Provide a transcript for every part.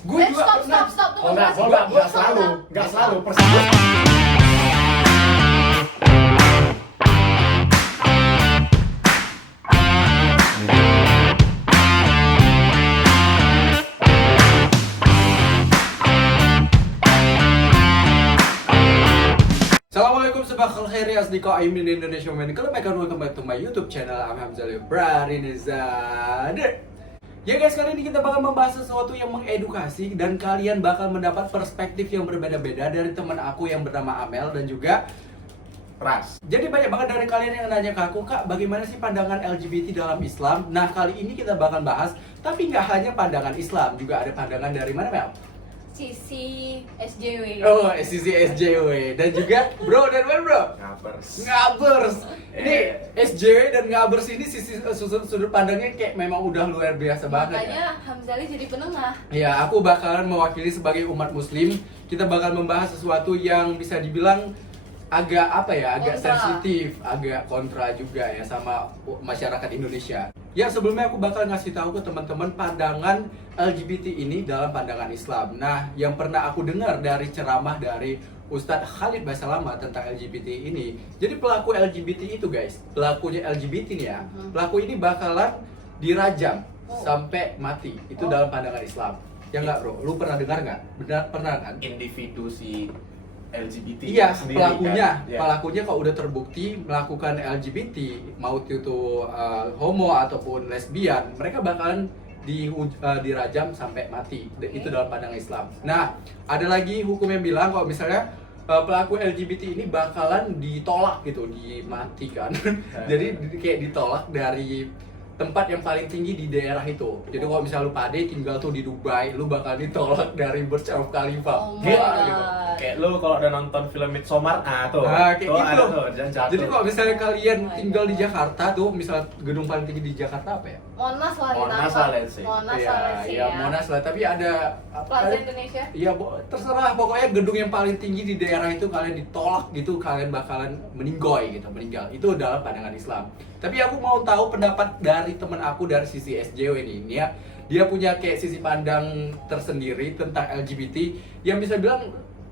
Gue juga pernah. Stop, Oh enggak, tunggu. enggak selalu persamaan. Assalamualaikum sebakal khairi asdiko aimin Indonesia men. Kalau mereka welcome back to my YouTube channel. I'm Hamzah Libranizad. Ya guys, kali ini kita bakal membahas sesuatu yang mengedukasi dan kalian bakal mendapat perspektif yang berbeda-beda dari teman aku yang bernama Amel dan juga Pras. Jadi banyak banget dari kalian yang nanya ke aku, Kak, bagaimana sih pandangan LGBT dalam Islam? Nah, kali ini kita bakal bahas, tapi nggak hanya pandangan Islam, juga ada pandangan dari mana, Mel? Sisi SJW. Oh, sisi SJW dan juga bro dan mana bro? Ngabers. Ini SJW dan ngabers ini sisi sudut pandangnya kayak memang udah luar biasa banget. Makanya Hamzali jadi penengah. Ya, aku bakalan mewakili sebagai umat muslim. Kita bakal membahas sesuatu yang bisa dibilang agak apa ya, agak Kontra. sensitif, agak kontra juga ya sama masyarakat Indonesia. Ya, sebelumnya aku bakal ngasih tahu ke teman-teman pandangan LGBT ini dalam pandangan Islam. Nah, yang pernah aku dengar dari ceramah dari Ustadz Khalid Basalamah tentang LGBT ini. Jadi pelaku LGBT itu guys, pelakunya LGBT nih ya, pelaku ini bakalan dirajam sampai mati. Itu dalam pandangan Islam. Ya nggak bro? Lu pernah dengar nggak? Benar pernah kan? Individu si LGBT Iya, sendiri pelakunya, kan? Ya. pelakunya kalau udah terbukti melakukan LGBT, mau itu homo ataupun lesbian, mereka bakalan dirajam sampai mati. Itu dalam pandangan Islam. Nah, ada lagi hukum yang bilang kalau misalnya pelaku LGBT ini bakalan ditolak gitu, dimatikan. Jadi kayak ditolak dari tempat yang paling tinggi di daerah itu. Jadi kalau misalnya lu pade tinggal tuh di Dubai, lu bakal ditolak dari Burj Khalifa. Oh my Wah, God. gitu. Kayak lu kalau udah nonton film Midsommar, tuh. Nah, kayak tuh gitu. ada tuh, dan jatuh. Jadi kalau misalnya kalian Oh my tinggal di God. Jakarta tuh, misalnya gedung paling tinggi di Jakarta apa ya? Monas lah kita. Monas lah, let's say. Monas Iya, lah let's say iya Monas lah. Tapi ada Plaza Indonesia. Iya, terserah pokoknya gedung yang paling tinggi di daerah itu kalian ditolak gitu, kalian bakalan meninggoy gitu, meninggal. Itu dalam pandangan Islam. Tapi aku mau tahu pendapat dari teman aku dari sisi SJW ini ya. Dia punya kayak sisi pandang tersendiri tentang LGBT yang bisa bilang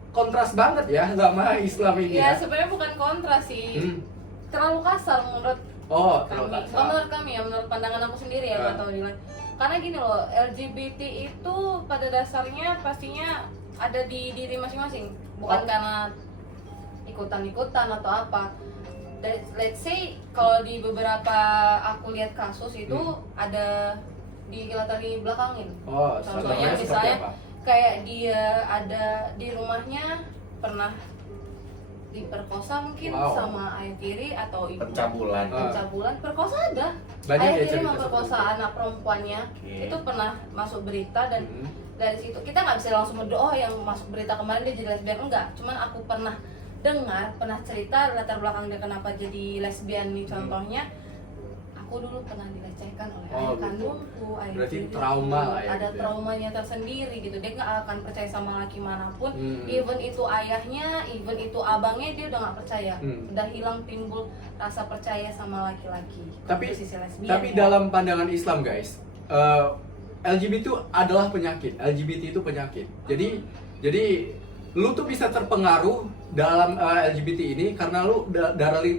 kontras banget ya sama Islam ini Ya ya. sebenarnya bukan kontra sih. Hmm. Terlalu kasar menurut Oh, kami. terlalu kasar. Kalau menurut kami ya, menurut pandangan aku sendiri ya, nggak Ah. tahu di lain. Karena gini loh, LGBT itu pada dasarnya pastinya ada di diri masing-masing, bukan Oh. karena ikutan-ikutan atau apa. Let's say kalau di beberapa aku lihat kasus itu ada di latar belakangin. Oh, Contohnya seperti misalnya apa? kayak dia ada di rumahnya pernah diperkosa mungkin Wow. sama ayah tiri atau ibu. Pencabulan. Pencabulan, perkosa ada. Banyak Ayah ya tiri cerita memperkosa seperti itu. anak perempuannya. Oke. Itu pernah masuk berita dan Hmm. dari situ kita nggak bisa langsung berdoa yang masuk berita kemarin dia jadi lesbian, enggak. Cuman aku pernah dengar, pernah cerita latar belakang dia kenapa jadi lesbian nih, contohnya aku dulu pernah dilecehkan oleh Oh, ayah gitu. kandungku, ayah Berarti tiriku. trauma lah ya, ada gitu ya. traumanya tersendiri gitu, dia nggak akan percaya sama laki manapun, Hmm. even itu ayahnya, even itu abangnya, dia udah nggak percaya, Hmm. udah hilang timbul rasa percaya sama laki-laki. Tapi Sisi lesbian, tapi ya. dalam pandangan Islam guys, LGBT itu adalah penyakit. LGBT itu penyakit. Jadi lu tuh bisa terpengaruh dalam LGBT ini karena lu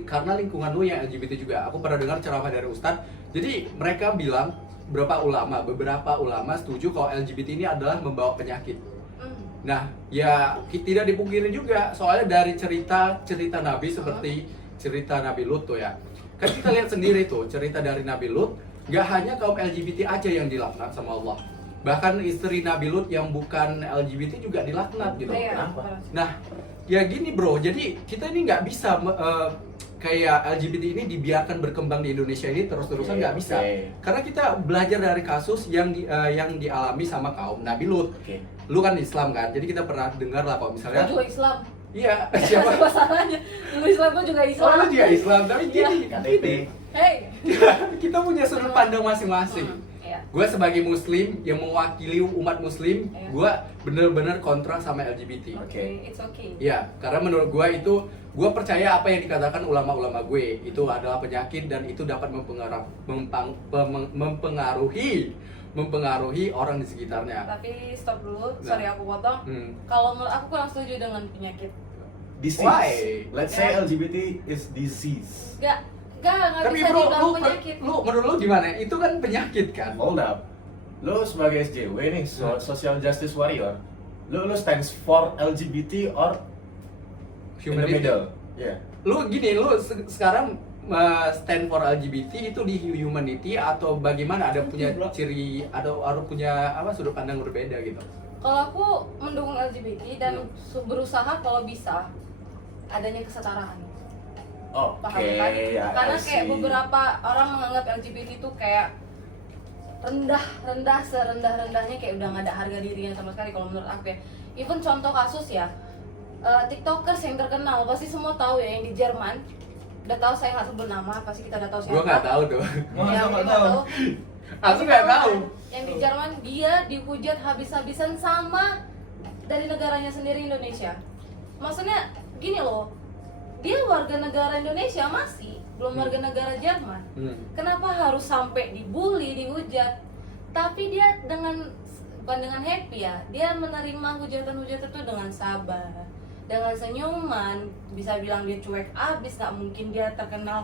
karena lingkungan lu yang LGBT juga. Aku pernah dengar ceramah dari Ustadz. Jadi mereka bilang beberapa ulama setuju kalau LGBT ini adalah membawa penyakit. Hmm. Nah, ya tidak dipungkiri juga soalnya dari cerita Nabi seperti cerita Nabi Lut tuh ya. Kan kita lihat sendiri tuh cerita dari Nabi Lut, nggak hanya kaum LGBT aja yang dilaknat sama Allah. Bahkan istri Nabi Lut yang bukan LGBT juga dilaknat gitu. Iya, Kenapa? Nah, ya gini bro, jadi kita ini nggak bisa kayak LGBT ini dibiarkan berkembang di Indonesia ini terus-terusan Oke, nggak bisa. oke. Karena kita belajar dari kasus yang dialami sama kaum Nabi Lut. Oke. Lu kan Islam kan, jadi kita pernah dengar lah kalau Aku misalnya juga Islam. iya Apa siapa? masalahnya? Lu Islam, gua juga Islam. Oh lu juga Islam, tapi gini, KTP. Hey. kita punya sudut pandang masing-masing. Iya. Gue sebagai muslim yang mewakili umat muslim, Iya. gue bener-bener kontra sama LGBT. Oke, it's okay. Iya, karena menurut gue itu, gue percaya apa yang dikatakan ulama-ulama gue itu adalah penyakit dan itu dapat mempengaruhi mempengaruhi orang di sekitarnya. Tapi stop dulu, Nah. sorry aku potong. Kalau menurut aku kurang setuju dengan penyakit. Disease. Why? Let's say Ya. LGBT is disease. Nggak Tapi bisa bro, dibilang penyakit. menurut lu gimana? Itu kan penyakit kan? Hold up. Lu sebagai SJW nih, Hmm. social justice warrior. Lu stands for LGBT or in the Humanity. middle? Yeah. Lu gini, lu sekarang stand for LGBT itu di humanity atau bagaimana? Ada punya ciri, ada punya apa sudut pandang berbeda gitu? Kalau aku mendukung LGBT dan Hmm. berusaha kalau bisa adanya kesetaraan. Oke, Paham kan? ya. Karena I kayak see. beberapa orang menganggap LGBT itu kayak rendah serendah-rendahnya, kayak udah nggak ada harga dirinya sama sekali kalau menurut aku ya. Even contoh kasus ya, tiktokers yang terkenal pasti semua tahu ya, yang di Jerman. Udah tahu, saya nggak sebut nama, pasti kita udah tahu siapa. Gua nggak tahu tuh. Masa Ya, nggak nggak tahu? tahu. Aku nggak tahu. Yang di Jerman dia dihujat habis-habisan sama dari negaranya sendiri, Indonesia. Maksudnya gini loh, dia warga negara Indonesia masih belum warga negara Jerman. Kenapa harus sampai dibully, dihujat? Tapi dia bukan dengan happy ya, dia menerima hujatan-hujatan itu dengan sabar, dengan senyuman. Bisa bilang dia cuek abis, nggak mungkin dia terkenal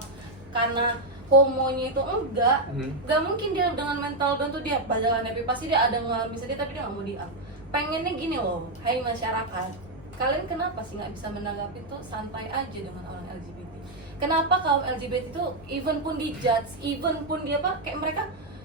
karena homonya itu nggak mungkin dia dengan mental down tuh dia bakalan happy. Pasti dia ada ngalamin sedih tapi dia nggak mau diam. Pengennya gini loh, hai masyarakat, kalian kenapa sih nggak bisa menanggapi tuh santai aja dengan orang LGBT? Kenapa kaum LGBT itu even pun dijudge, even pun dia apa kayak mereka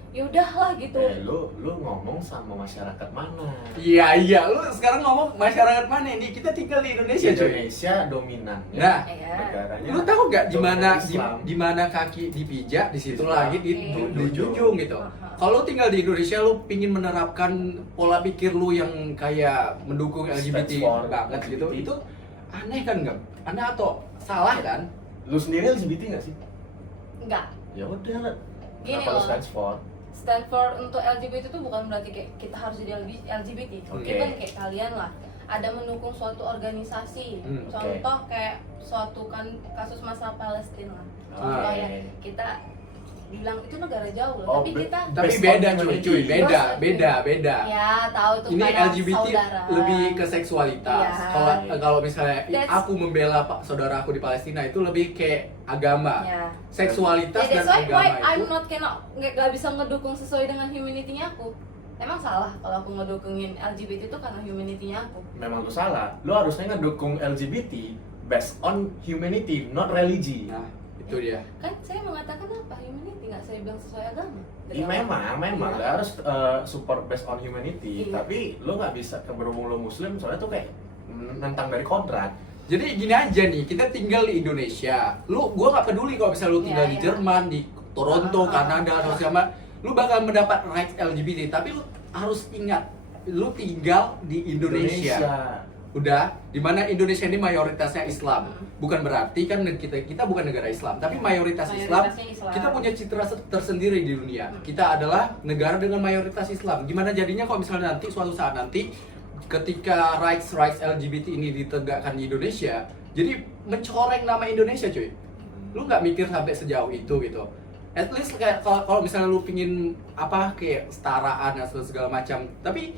ya udahlah gitu. Lu ngomong sama masyarakat mana? Iya, lu sekarang ngomong masyarakat mana ini? Kita tinggal di Indonesia, cuy. Indonesia dominannya. Nah, Iya. negaranya. lu tahu nggak di mana dominan Islam. di mana kaki dipijak, di situ Islam. lagi Iya. dijunjung gitu. Kalau lu tinggal di Indonesia, lu pingin menerapkan pola pikir lu yang kayak mendukung LGBT Stands for banget gitu, LGBT. itu aneh kan nggak? Aneh atau salah kan? Lu sendiri LGBT nggak sih? Enggak. Ya udah. Gini Kenapa lu loh. stands for? Stand for untuk LGBT itu bukan berarti kayak kita harus jadi LGBT. Oke. Even kayak kalian lah ada mendukung suatu organisasi. Oke. Contoh kayak suatu kan kasus masalah Palestina lah. Contoh Ah, ya, iya. kita bilang itu negara jauh loh, Oh, tapi kita Tapi Based beda on cuy, humanity. beda. ya tahu itu Ini karena LGBT saudara. lebih ke seksualitas. Iya. Kalau misalnya That's- aku membela saudara aku di Palestina itu lebih kayak agama. Ya. Seksualitas Ya, dan that's why agama I'm itu. not nggak bisa ngedukung sesuai dengan humanity-nya aku. Emang salah kalau aku ngedukungin LGBT itu karena humanity-nya aku. Memang lu salah. Lu harusnya ngedukung LGBT based on humanity, not religi. Nah, itu dia. Kan saya mengatakan apa? Humanity, nggak saya bilang sesuai agama. Dari Ya, awal. memang Iya. lu harus support based on humanity. Iya. Tapi lu nggak bisa berhubung lu muslim soalnya tuh kayak nentang dari kodrat. Jadi gini aja nih, kita tinggal di Indonesia. Gua nggak peduli kalau misalnya lu tinggal Iya, di iya. Jerman, di Toronto, Kanada atau siapa, lu bakal mendapat rights LGBT. Tapi lu harus ingat, lu tinggal di Indonesia. Udah, dimana Indonesia ini mayoritasnya Islam. Bukan berarti kan kita bukan negara Islam, tapi mayoritas Islam. Mayoritasnya Islam. Kita punya citra tersendiri di dunia. Kita adalah negara dengan mayoritas Islam. Gimana jadinya kalau misalnya nanti suatu saat nanti ketika rights LGBT ini ditegakkan di Indonesia, jadi mencoreng nama Indonesia, cuy. Lu nggak mikir sampai sejauh itu gitu. At least kayak kalau misalnya lu pingin apa kayak kesetaraan dan segala macam, tapi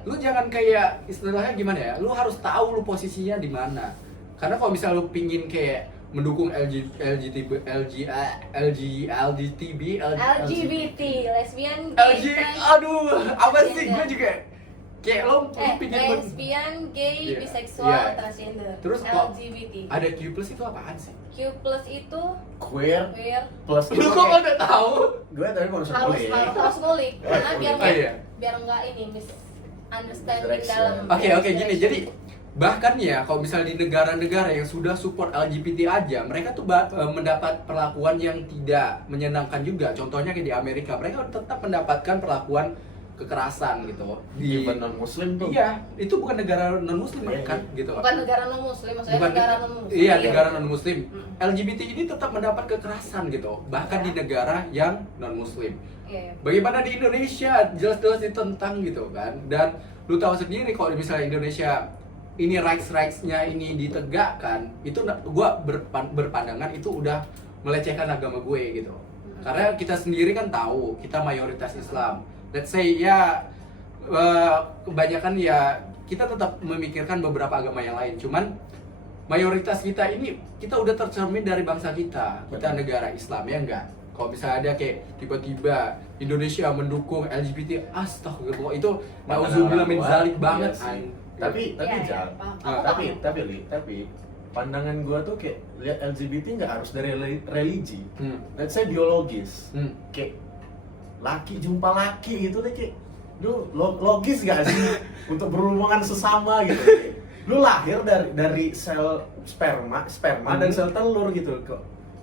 lu jangan kayak istilahnya gimana ya, lu harus tahu lu posisinya di mana. Karena kalau misalnya lu pingin kayak mendukung LGBT, lesbian, gay, trans, aduh, apa sih, transgender. gue juga kayak lu pingin lesbian, gay, Iya, biseksual, iya. transgender. Terus kok LGBT. ada Q+ itu apaan sih? Q plus itu Queer queer. plus Lu kok udah tahu? gue tadi baru harus ngulik karena biar Oh, iya. biar nggak ini misunderstanding Misdirection. dalam. Oke, gini. Jadi bahkan ya kalau misalnya di negara-negara yang sudah support LGBT aja, mereka tuh mendapat perlakuan yang tidak menyenangkan juga. Contohnya kayak di Amerika, mereka tetap mendapatkan perlakuan kekerasan gitu. even non muslim tuh. Iya, itu bukan negara non muslim Iya, kan iya. gitu. bukan negara non muslim, maksudnya Bukan- negara non muslim. Iya, negara non muslim. Mm. LGBT ini tetap mendapat kekerasan gitu, bahkan Ya. di negara yang non muslim. Iya. Bagaimana di Indonesia jelas-jelas ditentang gitu kan. Dan lu tahu sendiri kalau misalnya Indonesia ini rights-nya ini ditegakkan, itu gua berpandangan itu udah melecehkan agama gue gitu. Karena kita sendiri kan tahu kita mayoritas Islam. let's say ya kebanyakan ya kita tetap memikirkan beberapa agama yang lain, cuman mayoritas kita ini kita udah tercermin dari bangsa kita negara Islam ya enggak. Kalau misalnya ada kayak tiba-tiba Indonesia mendukung LGBT, astagfirullah, itu nauzubillah min zalik banget. Iya sih. Tapi Iya, Jal, paham. tapi pandangan gua tuh kayak lihat LGBT nggak harus dari religi. Let's say biologis. Kayak laki jumpa laki gitu deh, kayak lu logis gak sih untuk berhubungan sesama gitu. Lu lahir dari sel sperma dan sel telur gitu.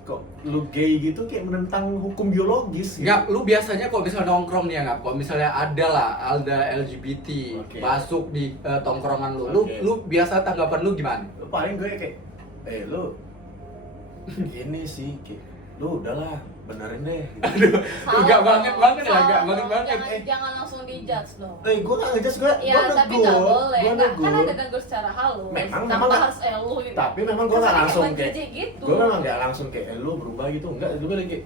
Kok lu gay gitu kayak menentang hukum biologis gitu. Nggak, lu biasanya kok misalnya nongkrong nih ya nggak? Kok misalnya ada LGBT masuk di tongkrongan lu biasa tanggapan lu gimana? Lu paling gue kayak, lu gini sih, kayak lu udahlah benerin deh. Gitu. Enggak banget ya, enggak banget. Jangan langsung dijudge dong. Gue nggak ngejudge, gue Ya, tapi nggak boleh. gue Kan ada negur secara halus. Memang tanpa harus lu gitu. Tapi memang gue nggak langsung kayak, gitu. gue memang nggak langsung kayak, lu berubah gitu, enggak. Gue bilang kayak,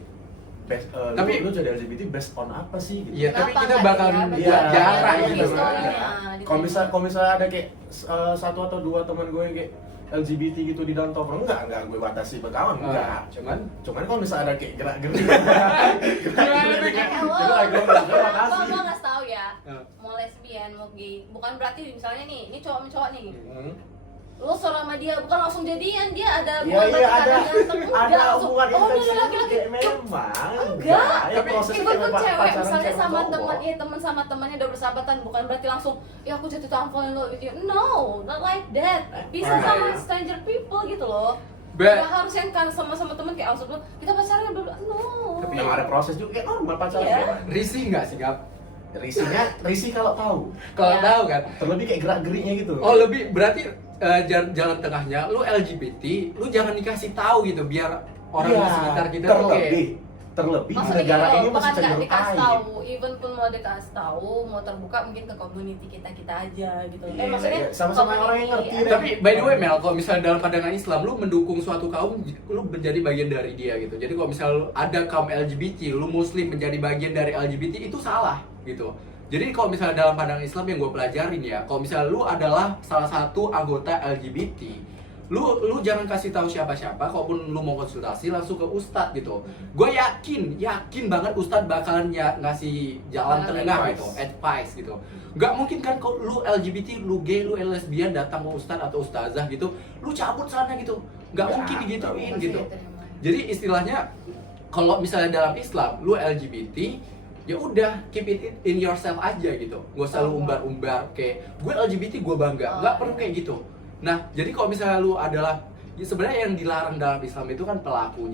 Tapi lu jadi LGBT based on apa sih? Gitu. Iya, tapi Kenapa kita nggak bakal dia? buat Iya, jarak iya, gitu. iya. Kalau misalnya ada kayak satu atau dua teman gue yang kayak LGBT gitu di dalam tongkrong, enggak gue batasi berkawan, enggak. Cuman kalau misalnya ada kayak gerak-gerik Gue nggak tahu ya, mau lesbian, mau gay, bukan berarti misalnya nih, ini cowok sama cowok nih, lu suruh sama dia, bukan langsung jadian, dia ada Iya, ada langsung, hubungan oh intens dia laki-laki, memang enggak, ya, prosesnya even kayak pun cewek, pacaran misalnya cewek sama cowok. teman, teman sama temannya udah bersahabatan, bukan berarti langsung, ya aku jatuh cinta falling in love with you, no, not like that, bisa sama stranger people gitu loh. Gak harus yang kan sama temen kayak langsung kita pacaran bla bla, no. Tapi yang ada proses juga kayak normal pacaran Iya. kayak Risih nggak sih, Gap? risih kalau tahu. Kalau Iya. tahu kan? Terlebih kayak gerak-geriknya gitu. Oh, lebih berarti jalan tengahnya lu LGBT, lu jangan dikasih tahu gitu biar orang di sekitar kita tuh kayak terlebih di Maksudnya negara gini ini loh, masih bukan nggak cenderung dikasih aib. tahu, even pun mau dikasih tahu, mau terbuka mungkin ke community kita aja gitu. Iya, Maksudnya iya. Sama-sama orang yang ngerti deh. Tapi by the way Mel, kalau misalnya dalam pandangan Islam lu mendukung suatu kaum, lu menjadi bagian dari dia gitu. Jadi kalau misalnya ada kaum LGBT, lu muslim menjadi bagian dari LGBT, itu salah gitu. Jadi kalau misalnya dalam pandangan Islam yang gue pelajarin ya, kalau misalnya lu adalah salah satu anggota LGBT, lu jangan kasih tahu siapa-siapa, kalaupun lu mau konsultasi langsung ke ustadz gitu. Gue yakin banget ustadz bakalan ngasih jalan tengah gitu, advice gitu. Nggak mungkin kan kalau lu LGBT, lu gay, lu lesbian datang ke ustadz atau ustazah gitu, lu cabut sana gitu. Nggak mungkin digituin gitu. Jadi istilahnya kalau misalnya dalam Islam lu LGBT, ya udah keep it in yourself aja gitu. Nggak usah lu umbar-umbar kayak gue LGBT gue bangga. Nggak perlu kayak gitu. Nah, jadi kalau misalnya lu adalah ya sebenarnya yang dilarang dalam Islam itu kan pelaku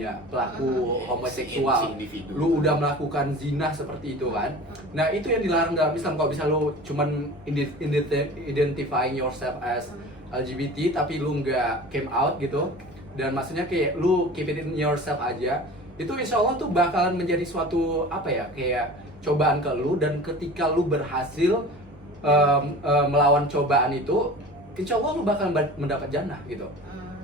homoseksual. Lu udah melakukan zina seperti itu kan. Nah, itu yang dilarang dalam Islam. Kalau misalnya lu cuman identifying yourself as LGBT tapi lu nggak came out gitu. Dan maksudnya kayak lu keep it in yourself aja. Itu insya Allah tuh bakalan menjadi suatu apa ya, kayak cobaan ke lu, dan ketika lu berhasil melawan cobaan itu, insya Allah lu bakal mendapat jannah gitu.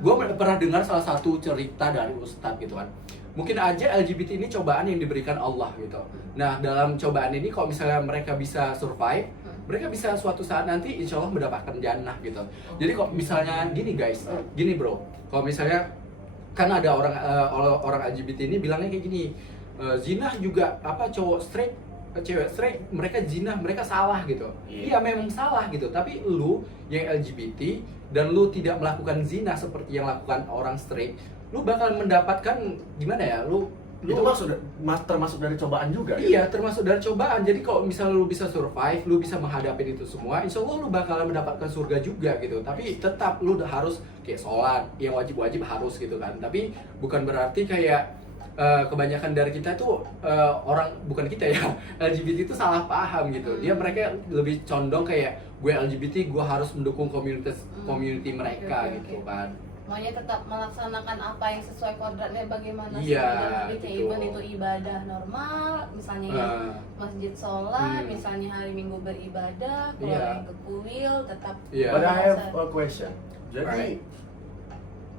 Gue pernah dengar salah satu cerita dari ustadz gitu kan. Mungkin aja LGBT ini cobaan yang diberikan Allah gitu. Nah, dalam cobaan ini kalau misalnya mereka bisa survive, mereka bisa suatu saat nanti insya Allah mendapatkan jannah gitu. Jadi kok misalnya gini guys, gini bro, kalau misalnya kan ada orang LGBT ini bilangnya kayak gini, zina juga apa cowok straight, cewek straight, mereka zina, mereka salah gitu. Iya memang salah gitu, tapi lu yang LGBT dan lu tidak melakukan zina seperti yang lakukan orang straight, lu bakal mendapatkan gimana ya, lu itu termasuk dari cobaan juga. Iya, termasuk dari cobaan. Jadi kalau misalnya lu bisa survive, lu bisa menghadapi itu semua, insya Allah lu bakalan mendapatkan surga juga gitu. Tapi tetap lu harus kayak sholat, yang wajib-wajib harus gitu kan. Tapi bukan berarti kayak kebanyakan dari kita tuh bukan kita ya, LGBT itu salah paham gitu. Mereka lebih condong kayak gue LGBT, gue harus mendukung community mereka gitu kan. Maunya tetap melaksanakan apa yang sesuai kodratnya bagaimana Iya, jadi kayak even itu ibadah normal, misalnya ya masjid sholat, misalnya hari Minggu beribadah, kalau yang ke kuil tetap. But I have a question. Jadi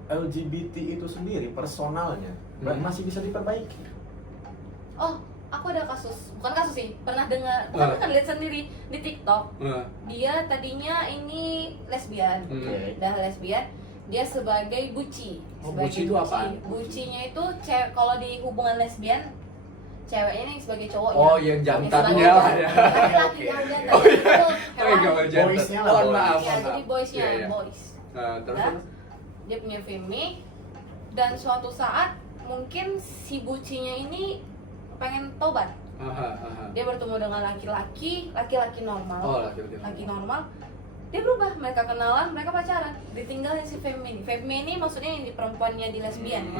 LGBT itu sendiri personalnya masih bisa diperbaiki? Oh, aku ada bukan kasus sih, pernah dengar, bukan lihat sendiri di TikTok. Dia tadinya ini lesbian, udah lesbian, dia sebagai buci. Buci itu apa? Bucinya itu kalau di hubungan lesbian, ceweknya ini sebagai cowoknya. Oh, yang jantannya lah ya. Laki-laki yang jantan. Oh iya. Itu Oh iya, hewan. jantan. Boys-nya lah, Mohon boys. maaf. Iya, jadi boysnya, Iya, iya. boys. Terus Nah, dia punya family, dan suatu saat mungkin si bucinya ini pengen tobat. Dia bertemu dengan laki-laki normal. Oh, laki-laki. Laki normal. Dia berubah, mereka kenalan, mereka pacaran. Ditinggalnya si Femi ini maksudnya yang di perempuannya di lesbian.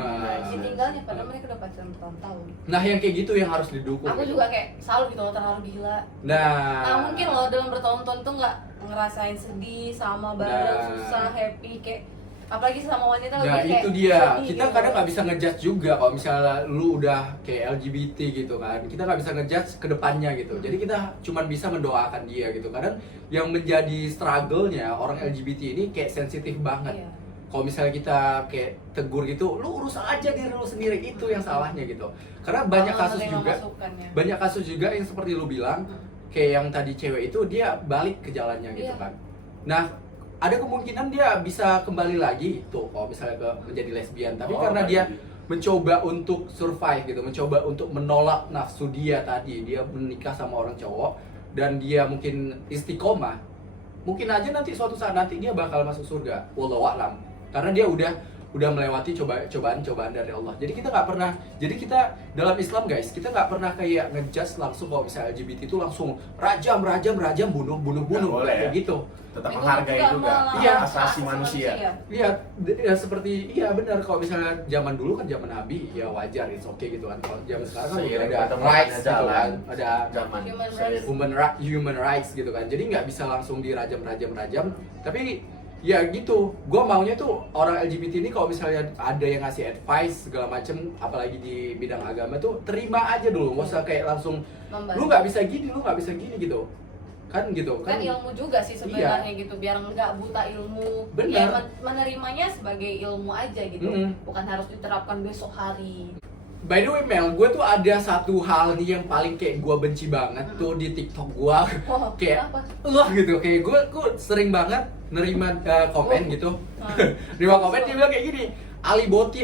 Ditinggalnya padahal mereka udah pacaran bertahun-tahun. Nah, yang kayak gitu yang harus didukung. Aku gitu. juga kayak salut gitu loh, terlalu gila. Nah, Mungkin loh dalam bertahun-tahun tuh nggak ngerasain sedih sama bareng, susah, happy, kayak apalagi sama wanita nah lebih kayak itu dia, sedih kita gitu. kadang nggak bisa ngejudge juga kalau misalnya lu udah kayak LGBT gitu kan, kita nggak bisa ngejudge ke depannya gitu. Jadi kita cuma bisa mendoakan dia gitu. Kadang yang menjadi struggle-nya orang LGBT ini kayak sensitif banget. Iya. Kalau misalnya kita kayak tegur gitu, lu urus aja diri lu sendiri, itu yang salahnya gitu. Karena banyak kasus Menerima juga, masukannya. banyak kasus juga yang seperti lu bilang, kayak yang tadi cewek itu dia balik ke jalannya gitu Iya. kan. Nah, ada kemungkinan dia bisa kembali lagi tuh kalau misalnya menjadi lesbian, tapi karena dia mencoba untuk survive gitu, mencoba untuk menolak nafsu dia tadi, dia menikah sama orang cowok dan dia mungkin istiqomah, mungkin aja nanti suatu saat nanti dia bakal masuk surga, wallahu a'lam, karena dia udah melewati cobaan-cobaan dari Allah. Jadi kita nggak pernah, jadi kita dalam Islam guys, kita nggak pernah kayak ngejudge langsung kalau misalnya LGBT itu langsung rajam, bunuh boleh, kayak gitu. Tetap Itu menghargai juga juga Iya. asasi manusia. Lihat, ya seperti, iya benar, kalau misalnya zaman dulu kan zaman Nabi ya wajar, it's okay gitu kan. Kalau zaman sekarang kan Seiring ada perkembangannya rights gitu jalan. kan, ada Zaman Human saya- rights. human rights gitu kan. Jadi nggak bisa langsung dirajam. Tapi ya gitu, gue maunya tuh orang LGBT ini kalau misalnya ada yang ngasih advice segala macem, apalagi di bidang agama tuh terima aja dulu, nggak usah kayak langsung Membantu. lu nggak bisa gini gitu kan gitu Kan ilmu juga sih sebenarnya gitu, biar nggak buta ilmu. Benar. Ya, menerimanya sebagai ilmu aja gitu, bukan harus diterapkan besok hari. By the way Mel, gue tuh ada satu hal nih yang paling kayak gue benci banget tuh di TikTok gue. Oh, Kayak kenapa? gitu, kayak gue sering banget nerima komen gitu. Nerima komen dia bilang kayak gini, Ali Boti.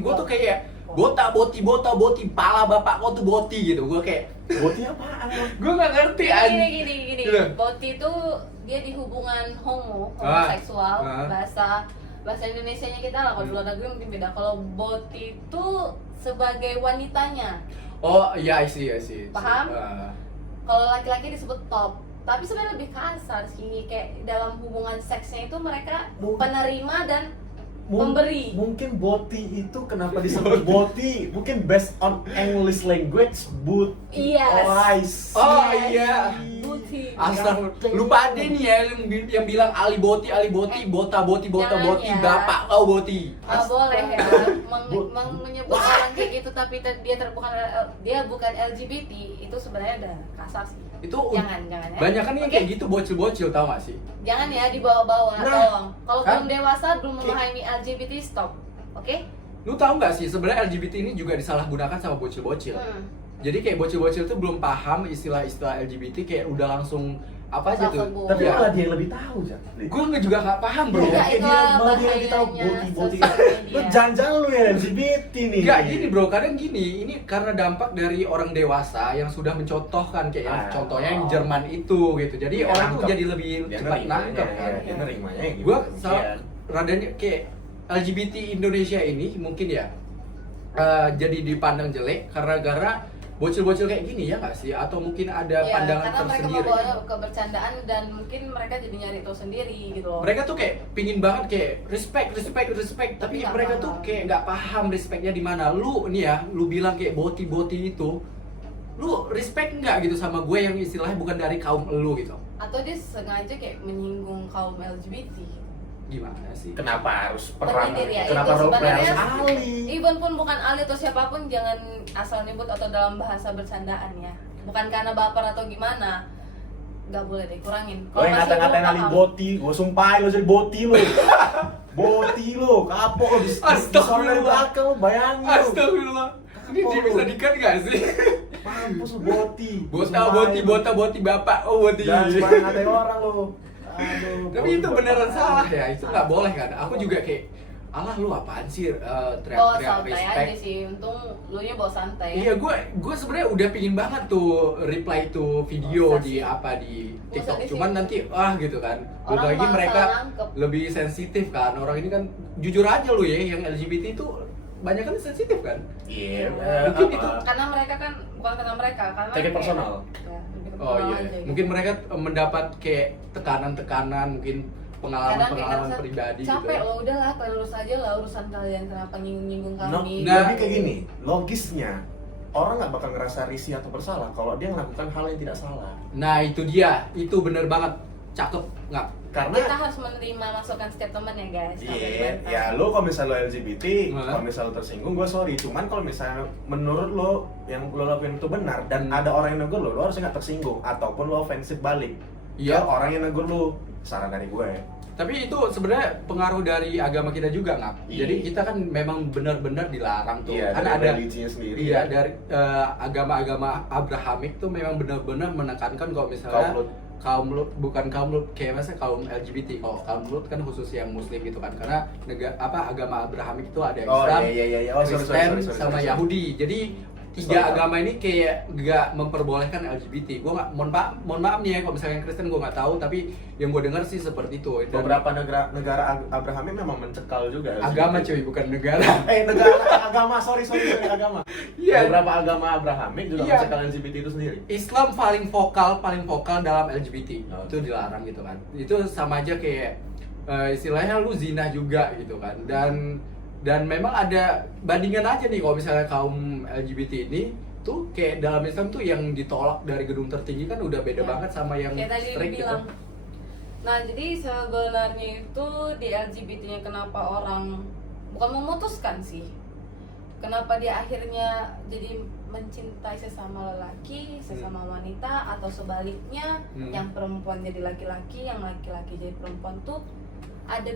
Gue tuh kayak boti, pala bapak kau tuh boti gitu. Gue kayak Boti apaan? gue nggak ngerti Gini. Gitu. Boti itu dia di hubungan homoseksual, bahasa Indonesianya kita lah, kalau di luar negeri mungkin beda. Kalau boti itu sebagai wanitanya. Oh iya, I see. Paham? Kalau laki-laki disebut top. Tapi sebenarnya lebih kasar sih, kayak dalam hubungan seksnya itu mereka penerima dan memberi. Mungkin boti itu kenapa disebut boti? Mungkin based on English language, but Yes. Oh iya. Boti. Asal lupa deh nih ya yang bilang Ali Boti, bota boti, Jangan ya. bapak kau boti. Nggak boleh ya menyebut orang kayak gitu tapi dia bukan LGBT, itu sebenarnya udah kasar sih. Itu Jangan ya. banyak kan yang Oke? kayak gitu bocil tau gak sih? Jangan ya dibawa-bawa, Nah, tolong. Kalau kan? belum dewasa, belum memahami LGBT, stop. Oke? Lu tahu nggak sih sebenarnya LGBT ini juga disalahgunakan sama bocil-bocil. Jadi kayak bocil-bocil tuh belum paham istilah-istilah LGBT, kayak udah langsung apa aja tuh. Self-abuse. tapi malah dia yang lebih tahu ya. Gue juga nggak paham bro. Enggak, Kayak itu dia malah dia lebih tahu bahayanya boti. sosial media. Lu jangan lu ya LGBT nih. Enggak gini bro, kadang gini, ini karena dampak dari orang dewasa yang sudah mencontohkan kayak yang contohnya yang Jerman itu gitu. Jadi Dia orang tuh nangkep. jadi lebih Dia cepat nerimanya, nangkep kan. dia nerimanya gitu. Gue radanya kayak LGBT Indonesia ini mungkin ya jadi dipandang jelek karena gara bocil-bocil kayak gini ya nggak sih? Atau mungkin ada Ya, pandangan karena mereka tersendiri? membawa ke bercandaan dan mungkin mereka jadi nyari tahu sendiri gitu loh. Mereka tuh kayak pingin banget kayak respect, tapi nggak mereka paham. tuh kayak nggak paham respectnya di mana. Lu nih ya, lu bilang kayak boti itu, lu respect nggak gitu sama gue yang istilahnya bukan dari kaum lu gitu? Atau dia sengaja kayak menyinggung kaum LGBT. Gimana sih? Kenapa harus perang? Berpikir ya, Kenapa itu role play sebenarnya harus Ali? Even pun bukan Ali atau siapapun, jangan asal nyebut atau dalam bahasa bercandaan ya. Bukan karena baper atau gimana. Gak boleh deh, kurangin. Lo yang masih ngata-ngatain belum Ali paham. boti, gue sumpahin lo jadi boti lo. Boti lo, kapok lo, Astagfirullah. di belakang lo, bayangin lo. Astagfirullah. Ini Kapok bisa lu. dikat nggak sih? Mampus lu boti. Bota-boti bapak. Oh, boti. Jangan sembarang ngatain orang lu. Aduh. Tapi itu beneran salah ya, itu nggak boleh kan. Aku juga kayak, alah lu apaan sih Bawa teriak-teriak santai aja respect. sih, untung lu nya bawa santai. Iya, gue sebenarnya udah pingin banget tuh reply itu video Masa di sih? apa di TikTok. Masa di Cuman sini? nanti gitu kan. Orang Belum lagi malah mereka salah nangkep. lebih sensitif kan. Orang ini kan jujur aja lu ya, yang LGBT itu banyak kan sensitif kan. Iya, Mungkin itu Karena mereka kan bukan karena mereka, karena Take it kayak- personal. Ya, lebih ke Oh personal iya, aja gitu. mungkin mereka mendapat kayak tekanan-tekanan, mungkin Kadang kayak pengalaman-pengalaman ngerasa, pribadi gitu. capek loh, udahlah kalian urus aja lah urusan kalian, kenapa nyinggung No, kami. Nah, tapi kayak gini, logisnya orang nggak bakal ngerasa risih atau bersalah kalau dia melakukan hal yang tidak salah. Nah itu dia, itu bener banget, cakep nggak? Karena Kita harus menerima masukan setiap teman ya guys. iya, ya lo kalau misalnya lo LGBT, Hah? kalau misalnya lo tersinggung, gue sorry. Cuman kalau misalnya menurut lo yang lo lakuin itu benar dan Hmm. ada orang yang negur lo harusnya nggak tersinggung ataupun lo ofensif balik. Iya. Ke orang yang negur lo, saran dari gue. Tapi itu sebenarnya pengaruh dari agama kita juga nggak? Iya. Jadi kita kan memang benar-benar dilarang tuh, Iya, karena dari ada religinya sendiri. iya ya. dari agama-agama Abrahamik tuh memang benar-benar menekankan kalau misalnya Kaum Lut. kaum Lut, bukan kaum Lut, kayak misalnya kaum LGBT. Kalau kaum Lut kan khusus yang Muslim gitu kan, karena agama Abrahamik itu ada Oh Islam, iya. Oh, Kristen, sama sorry. Yahudi. Jadi tiga Sorry. agama ini kayak nggak memperbolehkan LGBT. Gue nggak, mohon maaf nih ya kalau misalnya yang Kristen gue nggak tahu, tapi yang gue dengar sih seperti itu. Dan Beberapa negara Abrahami memang mencekal juga LGBT. agama cuy, bukan negara. Negara agama, sorry agama. Iya. Beberapa agama Abrahamik juga Iya. mencekal LGBT itu sendiri. Islam paling vokal dalam LGBT. Oh. Itu dilarang gitu kan. Itu sama aja kayak istilahnya lu zina juga gitu kan. Dan memang ada bandingan aja nih kalau misalnya kaum LGBT ini tuh kayak dalam Islam tuh yang ditolak dari gedung tertinggi kan udah beda Ya. banget sama yang Kayak tadi strict dibilang. gitu. Nah, jadi sebenarnya itu di LGBT-nya kenapa orang bukan memutuskan sih. Kenapa dia akhirnya jadi mencintai sesama lelaki, sesama wanita, atau sebaliknya, yang perempuan jadi laki-laki, yang laki-laki jadi perempuan tuh ada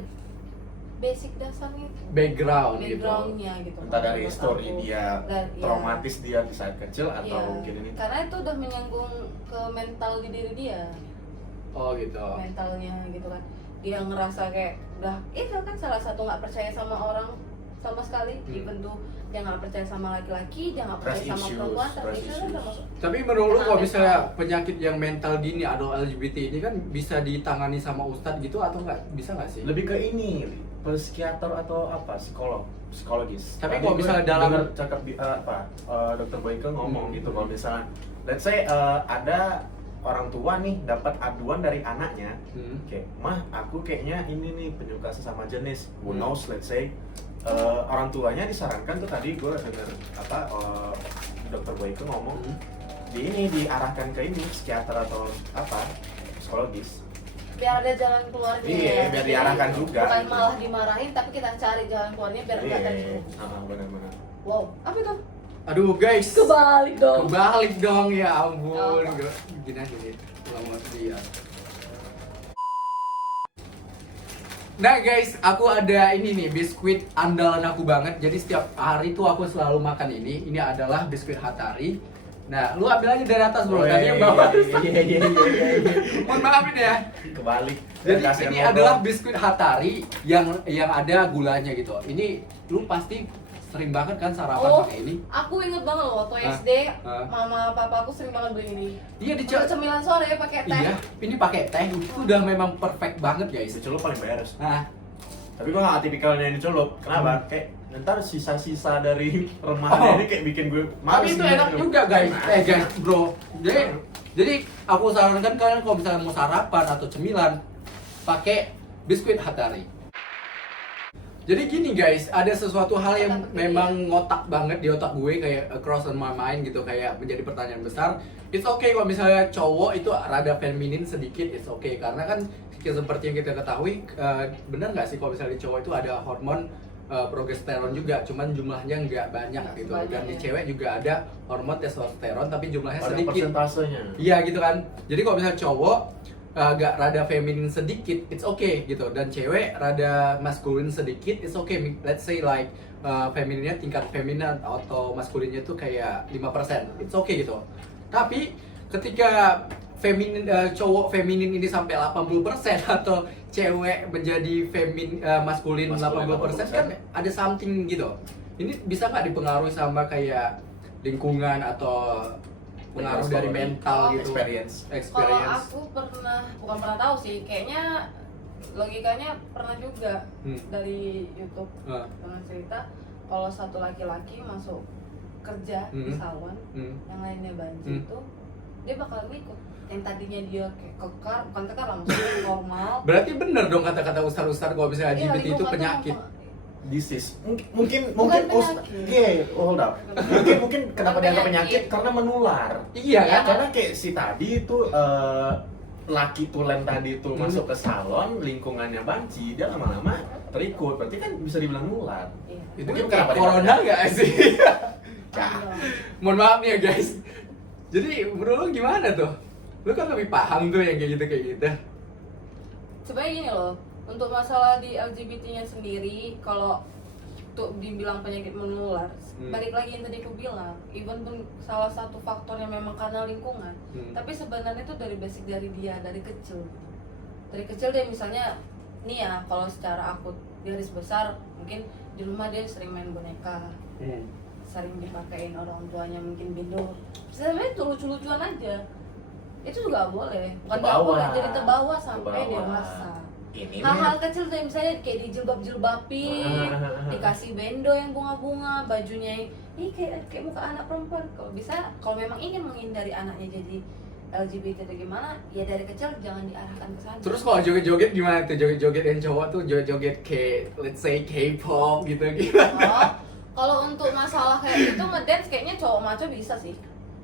basic dasarnya, backgroundnya gitu. Entah dari Menurut story aku. dia Dan, ya, traumatis dia di saat kecil atau iya. mungkin ini. Karena itu udah menyinggung ke mental di diri dia, Oh gitu. mentalnya gitu kan. Dia ngerasa kayak udah itu kan salah satu nggak percaya sama orang sama sekali, even tuh dia nggak percaya sama laki-laki, dia nggak percaya Trust sama issues, perempuan, trust tapi itu issues. udah masuk. Tapi menurut lu Karena kalau mental. misalnya penyakit yang mental gini atau LGBT ini kan bisa ditangani sama ustadz gitu atau nggak? Bisa nggak sih? Lebih ke ini, psikiater atau apa, psikologis. Tapi Tadi kalau gue misalnya dalam- dengar cakap Dr. Boyke ngomong gitu kalau misalnya let's say ada orang tua nih dapat aduan dari anaknya kayak, mah aku kayaknya ini nih penyuka sesama jenis, who knows, let's say orang tuanya disarankan tuh, tadi gue denger Dr. Boyke ngomong diarahkan ke ini psikiater atau apa, psikologis. Biar ada jalan keluarnya. Iya, ya. biar Jadi, diarahkan juga, bukan gitu. malah dimarahin, tapi kita cari jalan keluarnya biar nggak terjadi. Benar-benar. Wow, apa itu? Aduh guys, Kebalik dong. kebalik dong ya ampun. Apa? Gini aja nih, lama dia. Nah guys, aku ada ini nih biskuit andalan aku banget. Jadi setiap hari tuh aku selalu makan ini. Ini adalah biskuit Hatari. Nah, lu ambil aja dari atas bro, tadi yang bawah. Iya. Mohon maaf ini ya. Kebalik. Jadi Kasihan ini ngobrol. adalah biskuit Hatari yang ada gulanya gitu. Ini lu pasti sering banget kan sarapan Oh, pakai ini. aku inget banget loh waktu Hah? SD, Hah? mama papa aku sering banget beli ini. Iya Untuk cemilan sore pakai teh. Iya, ini pakai teh itu udah memang perfect banget guys. Dicelup paling beres. Nah, Tapi gua gak tipikalnya yang dicelup. Kenapa? Kayak ntar sisa-sisa dari remahan ini kayak bikin gue tapi itu enak juga guys. Guys, bro. Jadi aku sarankan kalian kalau misalnya mau sarapan atau cemilan pakai biskuit Hatari. Jadi gini guys, ada sesuatu hal yang memang ngotak banget di otak gue, kayak across on my mind gitu, kayak menjadi pertanyaan besar. It's okay kalau misalnya cowok itu rada feminin sedikit, it's okay, karena kan seperti yang kita ketahui, benar nggak sih kalau misalnya di cowok itu ada hormon progesteron juga, cuman jumlahnya nggak banyak gitu. Dan di cewek juga ada hormon testosteron tapi jumlahnya ada sedikit. persentasenya. Iya gitu kan. Jadi kalau misalnya cowok agak rada feminin sedikit, it's okay gitu. Dan cewek rada maskulin sedikit, it's okay. Let's say like femininnya tingkat feminin atau maskulinnya tuh kayak 5%, it's okay gitu. Tapi ketika cowok feminin ini sampai 80% atau cewek menjadi maskulin 80% kan ada something gitu. Ini bisa nggak dipengaruhi sama kayak lingkungan atau pengaruh dari mental gitu? Experience. Kalau aku bukan pernah tahu sih, kayaknya logikanya pernah juga dari YouTube pernah cerita kalau satu laki-laki masuk kerja di salon, yang lainnya banci itu dia bakal ikut. Yang tadinya dia kayak bukan kekar lah, maksudnya normal. Berarti bener dong kata-kata ustad-ustad kalau misalnya LGBT itu penyakit. Disease. Mungkin hold up. Mungkin kenapa dianggap penyakit karena menular. Iya kan? Karena kayak si tadi itu laki tulen tadi itu masuk ke salon, lingkungannya banci, dia lama-lama terikut. Berarti kan bisa dibilang nular. Iya. Itu Mungkin kan kenapa corona nggak sih? Iya. Mohon maaf nih ya guys. Jadi menurut lo gimana tuh? Lo kan lebih paham tuh yang kayak gitu. Sebenarnya gini loh, untuk masalah di LGBT-nya sendiri, kalau tuh dibilang penyakit menular, balik lagi yang tadi aku bilang, even pun salah satu faktornya memang karena lingkungan, tapi sebenarnya itu dari basic dari dia, dari kecil. Dari kecil dia misalnya, nih ya, kalau secara aku garis besar, mungkin di rumah dia sering main boneka, sering dipakein orang tuanya mungkin bindo. Sebenarnya itu lucu-lucuan aja. Itu juga boleh, bukan nggak boleh, jadi terbawa sampai dewasa. Hal-hal kecil tuh misalnya kayak dijilbab-jilbapin, dikasih bendo yang bunga-bunga, bajunya ini kayak muka anak perempuan. Kalau bisa, kalau memang ingin menghindari anaknya jadi LGBT atau gimana, ya dari kecil jangan diarahkan ke sana. Terus kalau joget-joget gimana tuh? Joget-joget yang cowok tuh joget-joget kayak let's say K-pop gitu. Kalau untuk masalah kayak itu ngedance kayaknya cowok maco bisa sih.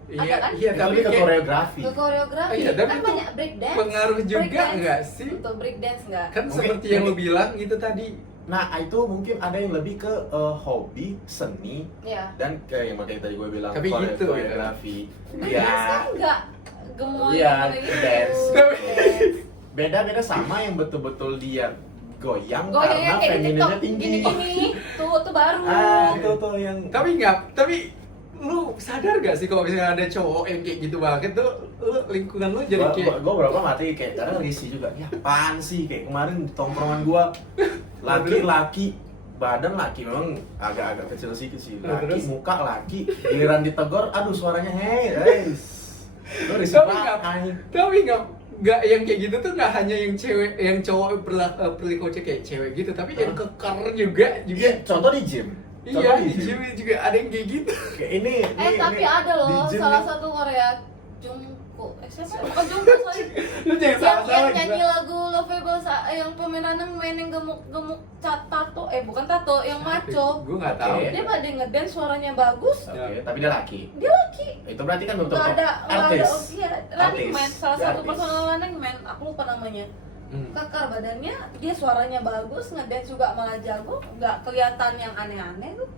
Iya, kan? iya, tapi ke koreografi. Ke koreografi. Iya, tapi kan itu banyak break dance. pengaruh juga nggak sih? Untuk break dance nggak? Kan Mungkin- seperti yang lo bilang gitu tadi. Nah, itu mungkin ada yang lebih ke hobi, seni, Iya. dan kayak yang makanya tadi gue bilang Tapi gitu, koreografi. Dance kan nggak gemoy Iya, gitu. dance. Dance. Beda-beda sama yang betul-betul dia goyang Goyangnya karena kayak di femininnya TikTok tinggi. gini-gini. Tuh baru. Tuh yang Tapi lu sadar gak sih kalau misalnya ada cowok yang kayak gitu banget tuh, lingkungan lu jadi kayak gue berapa mati kayak kadang risih juga. Ya apaan sih, kayak kemarin di tongkrongan gue laki-laki badan laki memang agak-agak kecil sih laki Terus? muka laki giliran ditegor aduh suaranya hey lu risih Tapi banget. nggak yang kayak gitu tuh nggak hanya yang cewek, yang cowok perilakunya kayak cewek gitu, tapi yang kekar juga. Contoh di gym. Iya, di gym juga ada yang kayak gitu. Kayak ini Tapi ini, ada loh, di gym salah nih. satu Korea, Jungkook. Siapa? Bukan Jungkook, sorry. Lu jangan yang salah-salah nyanyi gitu. lagu Lovable yang pemerannya main yang gemuk-gemuk tato, bukan tato, yang maco. Gue nggak tahu. Oke. Dia pada ngedance, suaranya bagus. Oke, tapi dia laki. Dia laki. Itu berarti kan untuk Nggak ada artis. iya, running man, salah satu Artis. personal running man, aku lupa namanya. Hmm. Kekar badannya, dia suaranya bagus, ngedance juga malah jago, nggak kelihatan yang aneh-aneh tuh.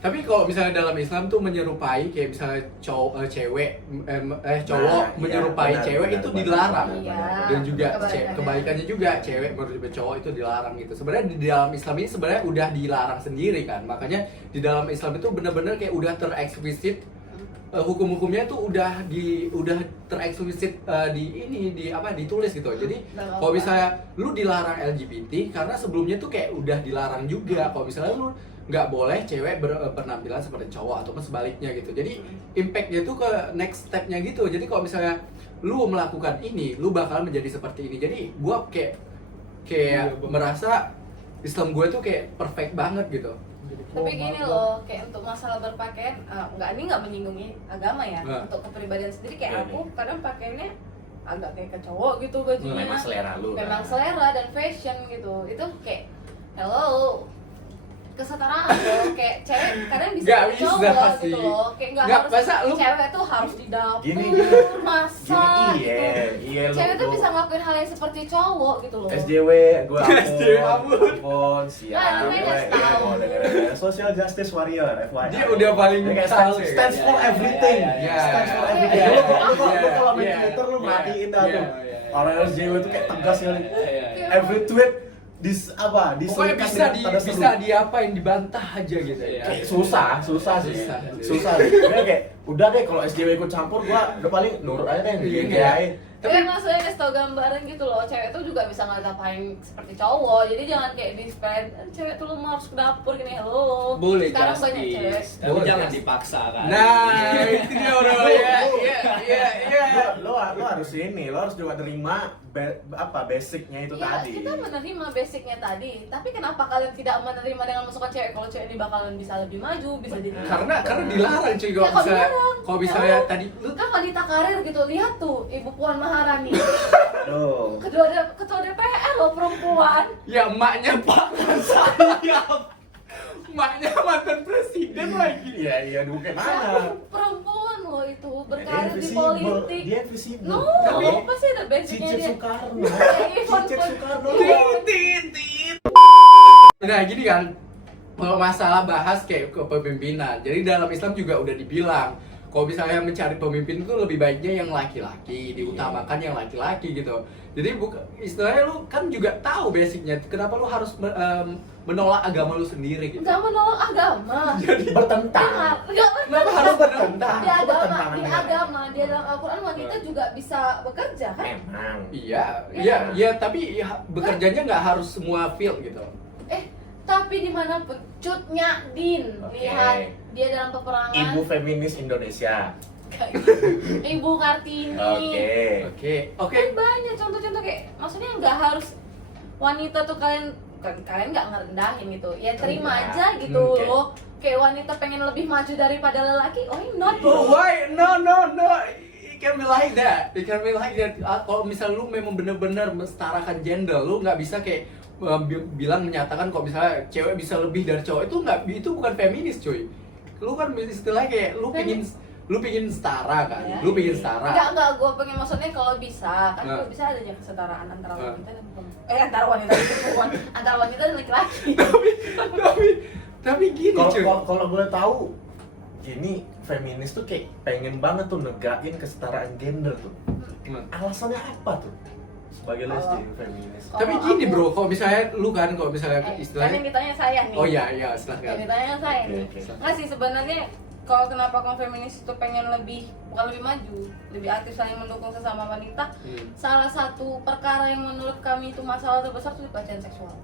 Tapi kalau misalnya dalam Islam tuh menyerupai kayak misalnya cowok Nah, menyerupai iya, cewek benar, itu benar, dilarang. Iya. Dan juga Kebalikannya. kebalikannya juga cewek menyerupai cowok itu dilarang gitu. Sebenarnya di dalam Islam ini sebenarnya udah dilarang sendiri kan. Makanya di dalam Islam itu benar-benar kayak udah tereksplisit hukum-hukumnya tuh udah tereksplisit ditulis gitu. Jadi kalau misalnya lu dilarang LGBT karena sebelumnya tuh kayak udah dilarang juga. Kalau misalnya lu nggak boleh cewek berpenampilan seperti cowok ataupun sebaliknya gitu. Jadi impactnya tuh ke next stepnya gitu. Jadi kalau misalnya lu melakukan ini, lu bakal menjadi seperti ini. Jadi gua kayak merasa Islam gue tuh kayak perfect banget gitu. Tapi gini loh, kayak untuk masalah berpakaian, ini nggak menyinggung agama ya. Nah. Untuk kepribadian sendiri kayak Iya, aku kadang pakainya agak kayak ke cowok gitu bajunya. Memang selera lu. Memang kan? selera dan fashion gitu. Itu kayak hello, kesetaraan loh. Kayak cewek kadang bisa Nggak jadi bisa cowok sih. gitu loh. Kayak nggak Nggak, harus masa lu- cewek tuh harus di dapur, Gini, masak Iya, gitu. Cewek tuh bisa ngelakuin hal yang seperti cowok gitu loh. SJW, gue SJW, ampun. siap. Nah, namanya tahu. Social Justice Warrior, FYI. Dia udah paling Dia kayak tahu ya, stands for kan? everything. Iya, Stands for iya, everything. iya, Lu iya, kalau iya, main iya, Twitter lu iya, matiin dah iya, tuh. iya. Orang SJW itu kayak tegas sekali. Iya. Every tweet Pokoknya diselipkan bisa dengan tanda seru. bisa diapain, dibantah aja gitu ya. Kayak susah sih. Susah. Dia kayak udah deh kalau SJW ikut campur gua udah paling nurut aja deh Iya. ngegayain. Tapi maksudnya kasih tau gambaran gitu loh, cewek tuh juga bisa ngata-ngatain seperti cowok. Jadi jangan kayak di spread, cewek tuh lu mau harus ke dapur gini, hello. Boleh Sekarang banyak cewek. justice, tapi Boleh, jangan Justice. dipaksa kan. Nah, itu dia bro. Iya. Lo harus ini, lo harus juga terima basicnya itu Ya, tadi. kita menerima basicnya tadi, tapi kenapa kalian tidak menerima dengan masukan cewek? Kalau cewek ini bakalan bisa lebih maju, bisa jadi Karena dilarang cuy Ya, kalau dilarang. kalau misalnya Ya. tadi lu kan wanita karir gitu, lihat tuh Ibu Puan Maharani, Loh. ketua DPR loh perempuan. ya emaknya Pak Sayap. Emaknya mantan presiden lagi. Iya, bukan mana? Perempuan loh itu Dia berkarir di invisible. politik. Dia invisible. No, Tapi pasti ada basicnya Cicit dia. Soekarno. Ivan Cicit pun- Soekarno. Nah gini kan, kalau masalah bahas kayak kepemimpinan, jadi dalam Islam juga udah dibilang kalau misalnya mencari pemimpin itu lebih baiknya yang laki-laki, diutamakan yang laki-laki gitu. Jadi istilahnya lu kan juga tahu basicnya, kenapa lu harus menolak agama lu sendiri gitu. Nggak menolak agama. Bertentang. Kenapa harus bertentang? Di Kok agama, bertentangan di dengan- agama, di dalam Al-Quran wanita juga bisa bekerja kan? Memang. Iya, tapi bekerjanya nggak harus semua field gitu. Tapi dimanapun cutnya Din, Oke. lihat dia dalam peperangan. Ibu feminis Indonesia. Ibu Kartini. Oke. Kan banyak contoh-contoh kayak, maksudnya nggak harus wanita tuh kalian nggak ngerendahin gitu, ya terima Enggak. aja gitu Oke. loh. Kayak wanita pengen lebih maju daripada lelaki, why not? Oh, why? No. It can be like that. Kalau misal lu memang bener-bener mensetarakan gender, lu nggak bisa kayak bilang menyatakan kok misalnya cewek bisa lebih dari cowok, itu bukan feminis cuy. Lu kan istilahnya kayak lu pingin setara kan, Ya, lu pingin setara. Enggak, gue pengen maksudnya kalau bisa, kan kalau bisa ada aja kesetaraan antara wanita dan perempuan. Antara wanita dan perempuan, antara wanita dan laki-laki. tapi gini cuy. Kalau boleh tahu, gini feminis tuh kayak pengen banget tuh negain kesetaraan gender tuh. Alasannya apa tuh? Sebagai lesbi feminis. Tapi Kalau gini aku- bro, kalau misalnya lu kan kalau misalnya Kan yang istilahnya ditanya saya nih. oh iya Yang silahkan. ditanya saya nih. Oke. Nggak sih sebenarnya kalau kenapa kaum feminis itu pengen bukan lebih maju, lebih aktif saling mendukung sesama wanita. Salah satu perkara yang menurut kami itu masalah terbesar itu pelecehan seksual.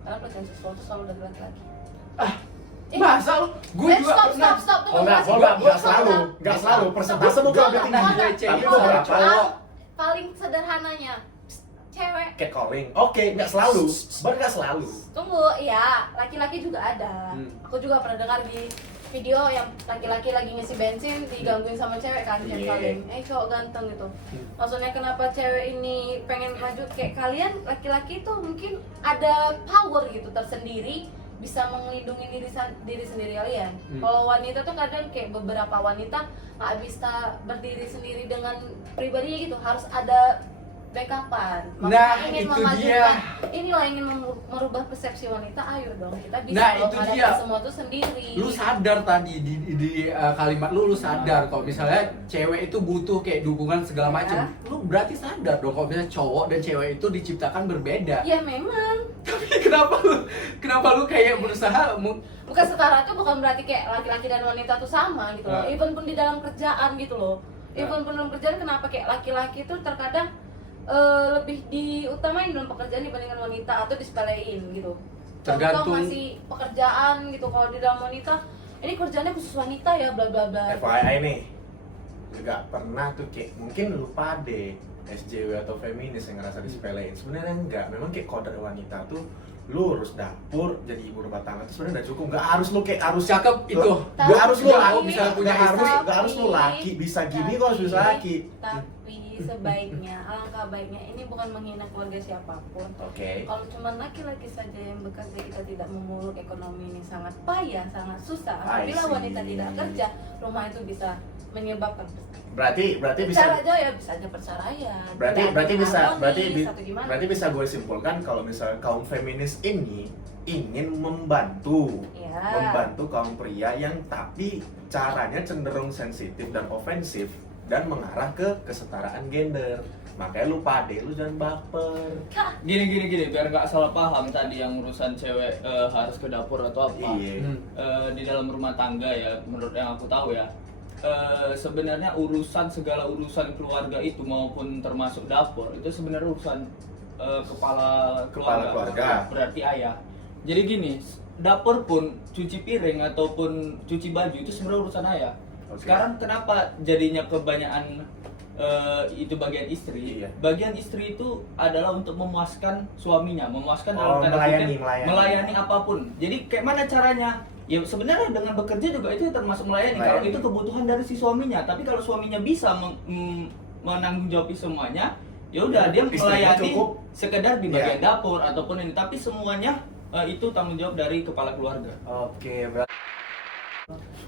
Karena pelecehan seksual itu selalu dari laki-laki. Masa lu? Gue juga pernah. Stop. Oh enggak selalu. Persentase mungkin lebih tinggi. Tapi beberapa Paling sederhananya cewek. catcalling. Oke, enggak selalu. Enggak selalu. Tunggu, ya laki-laki juga ada. Aku juga pernah dengar di video yang laki-laki lagi ngisi bensin digangguin sama cewek kan, Iya. saling cowok ganteng gitu. Maksudnya kenapa cewek ini pengen maju kayak kalian laki-laki itu mungkin ada power gitu tersendiri bisa melindungi diri sendiri kalian. Kalau wanita tuh kadang kayak beberapa wanita nggak bisa berdiri sendiri dengan pribadinya gitu, harus ada backupan. Nah, ingin itu memajukan, inilah ingin merubah persepsi wanita. Ayo dong, kita bisa Nah, loh itu menghadapi dia. semua tuh sendiri. Lu sadar tadi di kalimat lu sadar kalau misalnya cewek itu butuh kayak dukungan segala macam. Lu berarti sadar dong kalau misalnya cowok dan cewek itu diciptakan berbeda. Ya memang. Tapi kenapa lu kayak berusaha Bukan setara itu bukan berarti kayak laki-laki dan wanita tuh sama gitu loh. Even pun di dalam kerjaan gitu loh. Even pun dalam kerjaan kenapa kayak laki-laki itu terkadang lebih diutamain dalam pekerjaan dibandingkan wanita atau disepelein gitu. Tergantung. Contoh masih pekerjaan gitu, kalau di dalam wanita ini kerjanya khusus wanita ya bla bla bla. FYI nih, nggak pernah tuh kayak mungkin lu pade SJW atau feminis yang ngerasa disepelein. Sebenarnya enggak, memang kayak kodrat wanita tuh lu urus dapur, jadi ibu rumah tangga itu sebenarnya udah cukup. Nggak harus lu kayak harus cakep itu. Nggak harus lu Gua laki, misalnya punya nggak harus lu laki bisa gini kok harus bisa laki. Tapi sebaiknya, alangkah baiknya ini bukan menghina keluarga siapapun. Oke. Kalau cuma laki-laki saja yang bekerja, kita tidak memuluk ekonomi ini sangat payah, sangat susah. I Apabila see. wanita tidak kerja, rumah itu bisa menyebabkan Berarti bisa cara aja ya bisa aja perceraian. berarti bisa berarti bisa gue simpulkan kalau misalnya kaum feminis ini ingin membantu Ya. kaum pria yang tapi caranya cenderung sensitif dan ofensif dan mengarah ke kesetaraan gender. Makanya lu pade, lu jangan baper. Gini, biar nggak salah paham tadi yang urusan cewek harus ke dapur atau apa. Iya. Di dalam rumah tangga ya, menurut yang aku tahu ya, sebenarnya segala urusan keluarga itu maupun termasuk dapur itu sebenarnya urusan kepala keluarga, berarti ayah. Jadi gini, dapur pun cuci piring ataupun cuci baju itu sebenarnya urusan ayah. Oke. Sekarang kenapa jadinya kebanyakan itu bagian istri? Iya. Bagian istri itu adalah untuk memuaskan suaminya, memuaskan Oh, dalam tanda melayani. kutip, melayani apapun. Jadi kayak mana caranya? Ya sebenarnya dengan bekerja juga itu termasuk melayani. Kalau itu kebutuhan dari si suaminya. Tapi kalau suaminya bisa menanggung semuanya, ya udah dia Istrinya melayani cukup. sekedar di bagian Iya. dapur ataupun ini. Tapi semuanya itu tanggung jawab dari kepala keluarga. Oke, berarti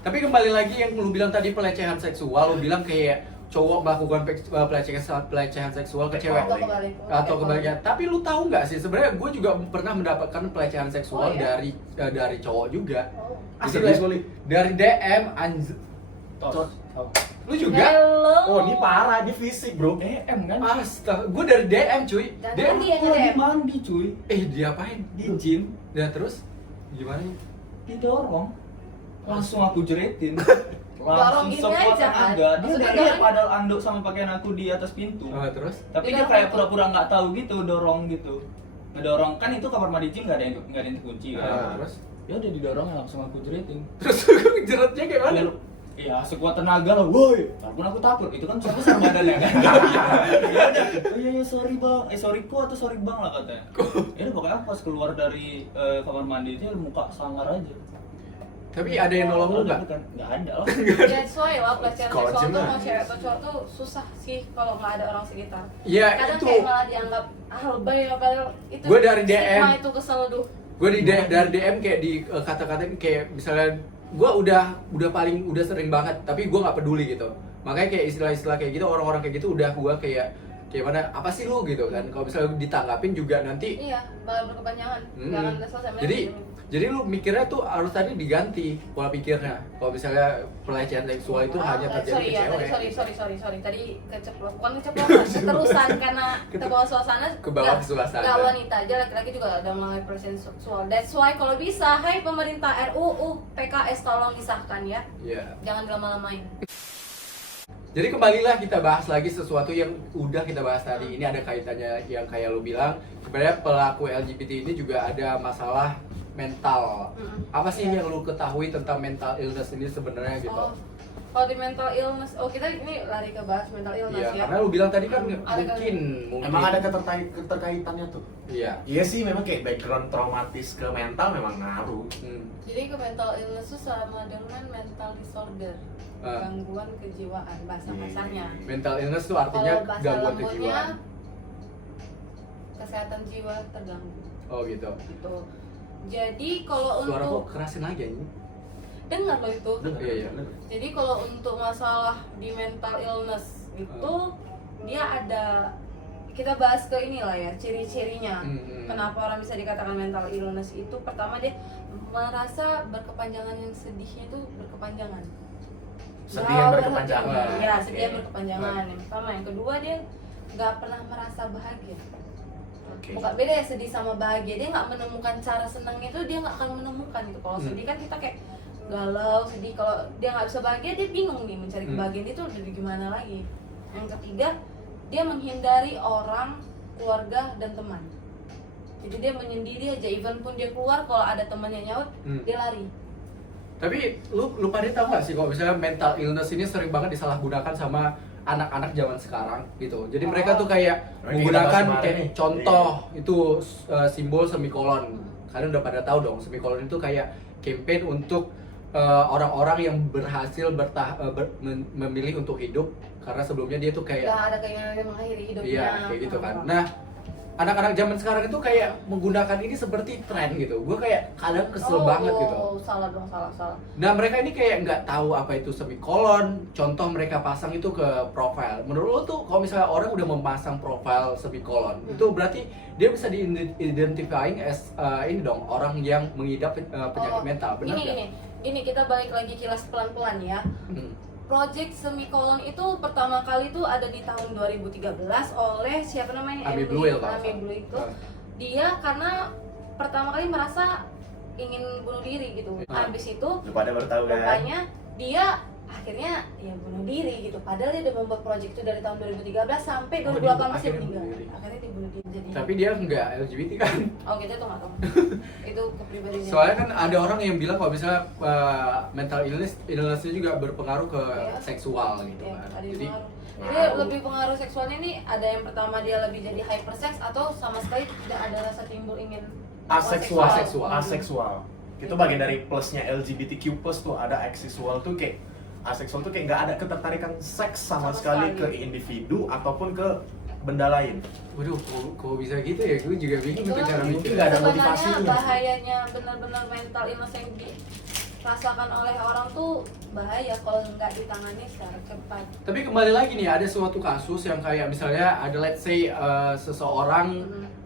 Tapi kembali lagi yang lu bilang tadi pelecehan seksual, lu bilang kayak cowok melakukan pelecehan seksual ke cewek atau kebalikannya. Tapi lu tahu nggak sih sebenarnya gue juga pernah mendapatkan pelecehan seksual dari cowok juga. asli. Dari DM Tos. Lu juga? Hello. Oh, ini parah, ini fisik, bro. DM kan? Astaga, gue dari DM cuy. Dan DM dia Aku lagi nge-DM. mandi cuy. diapain? Di gym. Ya terus gimana? Didorong. Langsung aku jeretin. Dorong Langsung gini sekuat aja, kan? tenaga. Dia Maksudnya udah dorong- lihat padahal anduk sama pakaian aku di atas pintu. Terus? Tapi dia Didorong kayak itu. pura-pura nggak tahu gitu, dorong gitu. Ngedorong kan itu kamar mandi gym nggak ada yang terkunci kan. Terus? Ya udah didorong langsung aku jeretin. Terus jeratnya kayak mana? Ya sekuat tenaga lah, woi. Walaupun aku takut, itu kan besar badannya kan. Ya udah, oh iya sorry bang, sorry ko atau sorry bang lah katanya. Ya udah pokoknya pas keluar dari kamar mandi itu muka sangar aja. Tapi ada yang nolong lu nggak? Kan nggak ada lah. That's why lah pelecehan Kalau seksual tuh gimana? mau cewek atau cowok tuh susah sih kalau nggak ada orang sekitar. Iya Kadang itu. kayak malah dianggap lebay ya padahal itu. Gue dari DM. Stigma itu kesel tuh. Gue dari DM kayak di kata-katain kayak misalnya gue udah sering banget tapi gue nggak peduli gitu. Makanya kayak istilah-istilah kayak gitu orang-orang kayak gitu udah gue kayak mana apa sih lu gitu kan. Kalau misalnya ditanggapin juga nanti Iya, bakal berkepanjangan. Jangan selesai. jadi lu mikirnya tuh harus tadi diganti pola pikirnya. Kalau misalnya pelecehan seksual itu hanya terjadi ke cewek. Sorry. Tadi bukan keceplosan, keterusan karena ke bawah suasana. Ke bawah suasana. Gak wanita aja, laki-laki juga ada mengalami pelecehan seksual. That's why kalau bisa, hai pemerintah RUU PKS tolong disahkan ya. Iya. Jangan dilama-lamain. Jadi kembalilah kita bahas lagi sesuatu yang udah kita bahas tadi. Ini ada kaitannya yang kayak lu bilang. Sebenarnya pelaku LGBT ini juga ada masalah mental. Apa sih yang lu ketahui tentang mental illness ini sebenarnya gitu? Oh, kalau di mental illness, kita ini lari ke bahas mental illness Iya, ya. karena lu bilang tadi kan Ada mungkin. Emang ada keterkaitannya tuh? Iya. Iya sih, memang kayak background traumatis ke mental memang ngaruh. Jadi ke mental illness itu sama dengan mental disorder, gangguan kejiwaan bahasa kasarnya. Mental illness itu artinya Kalau bahasa gangguan lembutnya kejiwaan. kesehatan jiwa terganggu. Oh gitu. Gitu. Jadi kalau Suara untuk kok kerasin lagi ini? dengar lo itu. Iya. Jadi kalau untuk masalah di mental illness itu dia ada, kita bahas ke inilah ya, ciri-cirinya. Kenapa orang bisa dikatakan mental illness itu? Pertama dia merasa berkepanjangan, yang sedihnya itu berkepanjangan. Sedih yang berkepanjangan. Ya, sedih yang Oke. berkepanjangan. Yang pertama, yang kedua dia nggak pernah merasa bahagia. Oke. Bukan beda ya sedih sama bahagia. Dia nggak menemukan cara senangnya itu, dia nggak akan menemukan gitu. Kalau sedih kan kita kayak galau, sedih. Kalau dia nggak bisa bahagia, dia bingung nih mencari kebahagiaan itu udah gimana lagi. Yang ketiga, dia menghindari orang, keluarga dan teman. Jadi dia menyendiri aja. Even pun dia keluar, kalau ada temannya nyaut, dia lari. Tapi lu pada tahu nggak sih kalau misalnya mental illness ini sering banget disalahgunakan sama anak-anak zaman sekarang gitu. Jadi mereka tuh kayak menggunakan kayak contoh itu simbol semikolon. Kalian udah pada tahu dong, semikolon itu kayak campaign untuk orang-orang yang berhasil memilih untuk hidup karena sebelumnya dia tuh kayak Gak ada keinginan dia mengakhiri hidupnya. iya kayak gitu kan. Nah, anak-anak zaman sekarang itu kayak menggunakan ini seperti tren gitu. Gue kayak kadang kesel banget gitu. Salah dong, salah. Nah, mereka ini kayak nggak tahu apa itu semikolon. Contoh mereka pasang itu ke profile. Menurut lo tuh kalau misalnya orang udah memasang profile semikolon, itu berarti dia bisa di-identifying as ini dong, orang yang mengidap penyakit mental. Benar nggak? Ini kita balik lagi kilas pelan-pelan ya. project semikolon itu pertama kali tuh ada di tahun 2013 oleh siapa namanya? Ami Bluel, Pak. Ami Bluel itu. Dia karena pertama kali merasa ingin bunuh diri gitu. Habis itu Lu pada baru tahu kan? rupanya dia akhirnya ya bunuh diri gitu. Padahal dia udah membuat project itu dari tahun 2013 sampai Oh, 2018 dia masih akhirnya meninggal. bunuh diri. Akhirnya dia bunuh diri jadi. Tapi dia nggak LGBT kan? Oh gitu tuh nggak tahu. Itu kepribadiannya. Soalnya kan ada orang yang bilang kalau misalnya mental illness-nya juga berpengaruh ke Iya. seksual gitu Ya, kan. ada Jadi yang pengaruh. Jadi lebih pengaruh seksualnya nih ada yang pertama dia lebih jadi hypersex atau sama sekali tidak ada rasa timbul ingin Aseksual. Aseksual. Aseksual. Itu bagian dari plusnya LGBTQ+ tuh, ada aseksual tuh kayak aseksual tuh kayak nggak ada ketertarikan seks sama sekali ke individu ataupun ke benda lain. waduh, kok bisa gitu ya? Gue juga bingung Itulah tuh cara mungkin mikir. nggak ada sebenarnya motivasinya sih. bahayanya benar-benar mental illness yang dirasakan oleh orang tuh bahaya kalau nggak ditangani secara cepat. Tapi kembali lagi nih, ada suatu kasus yang kayak misalnya ada let's say seseorang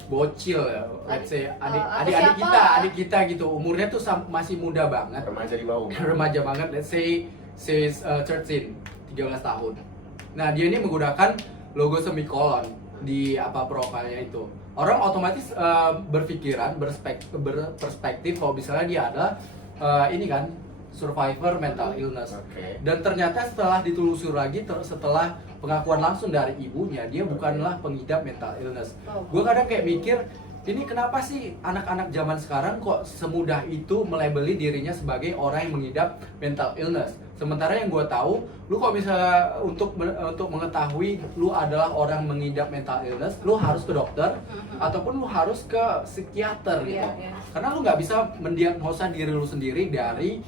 bocil ya, let's say adik kita gitu, umurnya tuh masih muda banget, Remaja di bawah. remaja banget, let's say 13 tahun. Nah, dia ini menggunakan logo semikolon di profilnya itu. Orang otomatis berpikiran, berperspektif kalau misalnya dia adalah ini kan survivor mental illness. Oke. Dan ternyata setelah ditelusur lagi, setelah pengakuan langsung dari ibunya, dia bukanlah pengidap mental illness. Oh. Gue kadang kayak mikir, ini kenapa sih anak-anak zaman sekarang kok semudah itu melabeli dirinya sebagai orang yang mengidap mental illness? Sementara yang gue tahu, lu kok misalnya untuk mengetahui lu adalah orang mengidap mental illness, lu harus ke dokter ataupun lu harus ke psikiater gitu. Iya, iya. Karena lu nggak bisa mendiagnosa diri lu sendiri dari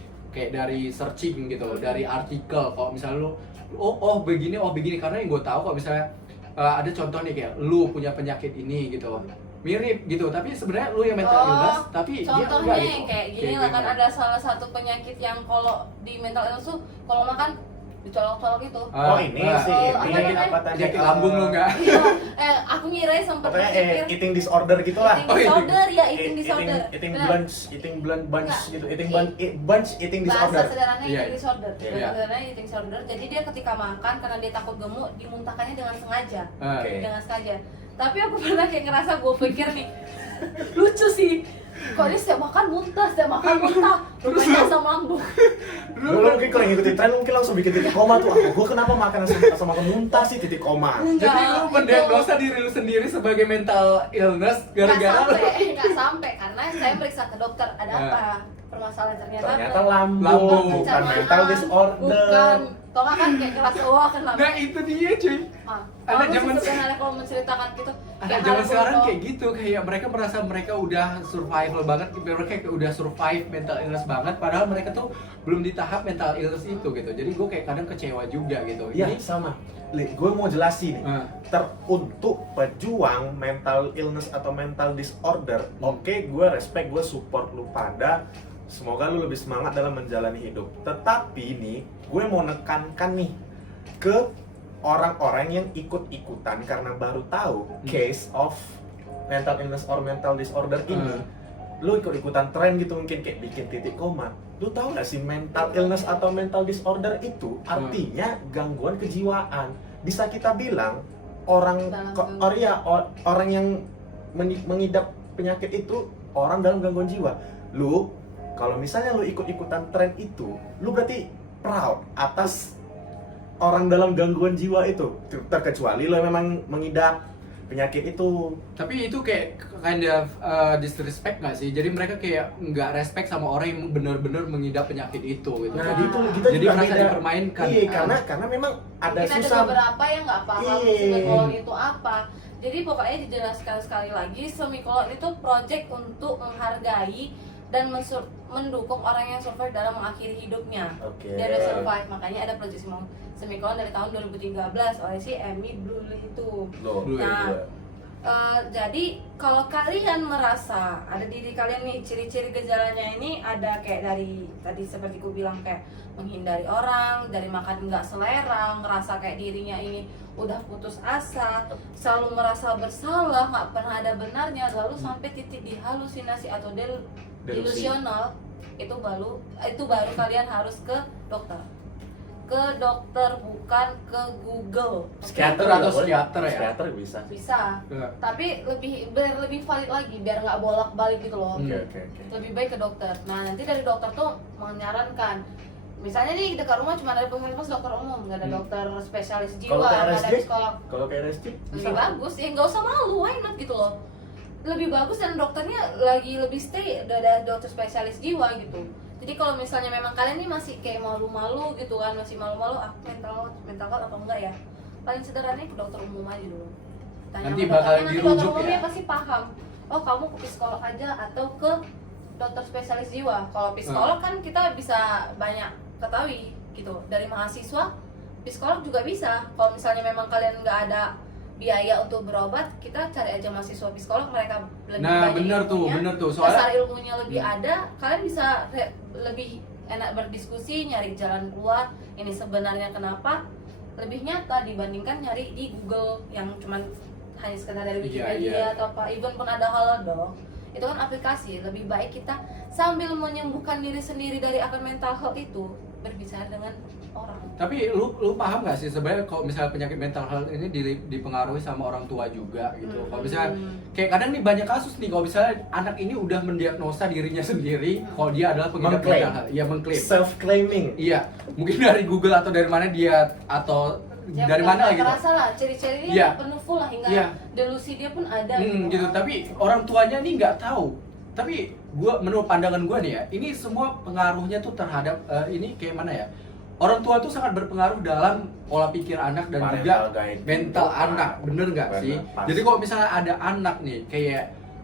searching gitu, dari artikel. Kalau misalnya lu oh begini, karena yang gue tahu kalau misalnya ada contoh nih kayak lu punya penyakit ini gitu, mirip gitu, tapi sebenarnya lu yang mental illness, tapi dia contohnya enggak yang gitu. kayak gini lah kan, gini. ada salah satu penyakit yang kalau di mental illness tuh kalau makan dicolok-colok gitu. Oh ini sih, apa ini namanya? apa tadi? Penyakit lambung lu nggak? Iya, aku ngira sempet Pokoknya berpikir eating disorder gitulah. eating disorder, ya eating Eating- disorder. eating Benar. bunch, eating bunch Enggak. gitu, bunch eating Bahasa disorder. sederhananya Iya, eating disorder. Iya. Bahasa sederhananya eating disorder. Jadi dia ketika makan karena dia takut gemuk, dimuntahkannya dengan sengaja. Oke. Dengan sengaja. Tapi aku pernah kayak ngerasa, gue pikir nih lucu sih. Kok dia setiap makan muntah, rupanya asam lambung. Lu mungkin kalau ngikutin tren mungkin langsung bikin titik koma tuh. Gue kenapa makan sama muntah sih titik koma? Jadi lu mendiagnosa diri lu sendiri sebagai mental illness gara-gara lu nggak sampai karena saya periksa ke dokter, ada apa permasalahan Ternyata lambung, Lambung. bukan pencernaan, mental disorder. bukan. Kok nggak kan kayak keras kan lambung. Nah itu dia cuy. Kalau Anak zaman sebenarnya kalau menceritakan gitu, Anak zaman sekarang kayak gitu, kayak mereka merasa mereka udah survival banget, mereka kayak udah survive mental illness banget, padahal mereka tuh belum di tahap mental illness itu gitu. Jadi gue kayak kadang kecewa juga gitu. Iya sama. Gue mau jelasin nih. Untuk pejuang mental illness atau mental disorder, oke, gue respect, gue support lu pada. Semoga lu lebih semangat dalam menjalani hidup. Tetapi nih, gue mau nekankan nih ke orang-orang yang ikut-ikutan karena baru tahu case of mental illness or mental disorder ini. Lu ikut-ikutan tren gitu, mungkin kayak bikin titik koma. Lu tahu gak sih mental illness atau mental disorder itu artinya gangguan kejiwaan. Bisa kita bilang orang orang yang mengidap penyakit itu orang dalam gangguan jiwa. Lu kalau misalnya lu ikut-ikutan tren itu, lu berarti proud atas orang dalam gangguan jiwa itu, terkecuali lo memang mengidap penyakit itu. Tapi itu kayak kind of disrespect nggak sih? Jadi mereka kayak nggak respect sama orang yang benar-benar mengidap penyakit itu gitu. Nah, Jadi gitu kita jadi juga merasa beda. dipermainkan. Iya, karena memang ada mungkin susah. ada beberapa yang nggak paham Iya. semikolon itu apa. Jadi pokoknya dijelaskan sekali lagi, semikolon itu project untuk menghargai dan mendukung orang yang survive dalam mengakhiri hidupnya. Oke. Dia ada survive, makanya ada project semikolon dari tahun 2013 oleh si Amy Bluel itu. Loh, Nah, jadi kalau kalian merasa ada diri kalian nih ciri-ciri gejalanya ini ada kayak dari tadi seperti ku bilang kayak menghindari orang, dari makan nggak selera, ngerasa kayak dirinya ini udah putus asa, selalu merasa bersalah, nggak pernah ada benarnya, lalu sampai titik di halusinasi atau delusional, itu baru kalian harus ke dokter. ke dokter, bukan ke Google. Psikiater Atau juga boleh. psikiater ya? Psikiater bisa. Bisa, Ya. tapi biar lebih valid lagi, biar nggak bolak-balik gitu loh. Oke oke oke. Lebih baik ke dokter. Nah, nanti dari dokter tuh menyarankan, misalnya nih dekat rumah cuma ada puskesmas dokter umum, nggak ada dokter spesialis jiwa, Kalau ke nggak ada RSJ? psikolog. Kalau ke RSJ Lebih bagus ya, nggak usah malu, why not gitu loh. Lebih bagus dan dokternya lagi lebih stay, udah ada dokter spesialis jiwa gitu. Jadi kalau misalnya memang kalian nih masih kayak malu-malu gitu kan, masih malu-malu, aku mental health atau enggak ya, paling sederhananya ke dokter umum aja dulu. Tanya Nanti sama bakalan dokternya, nanti dirujuk dokter umumnya ya? pasti paham. Oh, kamu ke psikolog aja atau ke dokter spesialis jiwa. Kalau psikolog kan kita bisa banyak ketahui gitu. Dari mahasiswa, psikolog juga bisa. Kalau misalnya memang kalian nggak ada biaya untuk berobat, kita cari aja mahasiswa psikolog, mereka lebih Nah, banyak bener ilmunya, tuh, dasar soalnya ilmunya lebih ada, kalian bisa lebih enak berdiskusi, nyari jalan keluar, ini sebenarnya kenapa, lebih nyata dibandingkan nyari di Google yang cuman hanya sekedar dari Wikipedia Iya. atau apa, even pun ada Halodoc, itu kan aplikasi. Lebih baik kita sambil menyembuhkan diri sendiri dari akar mental health itu, berbicara dengan orang. tapi lu paham gak sih sebenarnya kalau misalnya penyakit mental health ini dipengaruhi sama orang tua juga gitu. Kalau misalnya kayak kadang nih banyak kasus nih kalau misalnya anak ini udah mendiagnosa dirinya sendiri kalau dia adalah pengidap Mengklaim. mental health. Iya, mengklaim. self claiming. Iya, mungkin dari Google atau dari mana dia atau Ya, dari bukan mana nggak gitu. terasa lah, ciri-cirinya Iya. penuh full lah, hingga Iya. delusi dia pun ada Gitu. Tapi orang tuanya nih nggak tahu. Tapi menurut pandangan gua nih ya, ini semua pengaruhnya tuh terhadap ini kayak mana ya? Orang tua tuh sangat berpengaruh dalam pola pikir anak dan Parental juga guide. mental anak, bener nggak Bener, sih? pasti. Jadi kalau misalnya ada anak nih,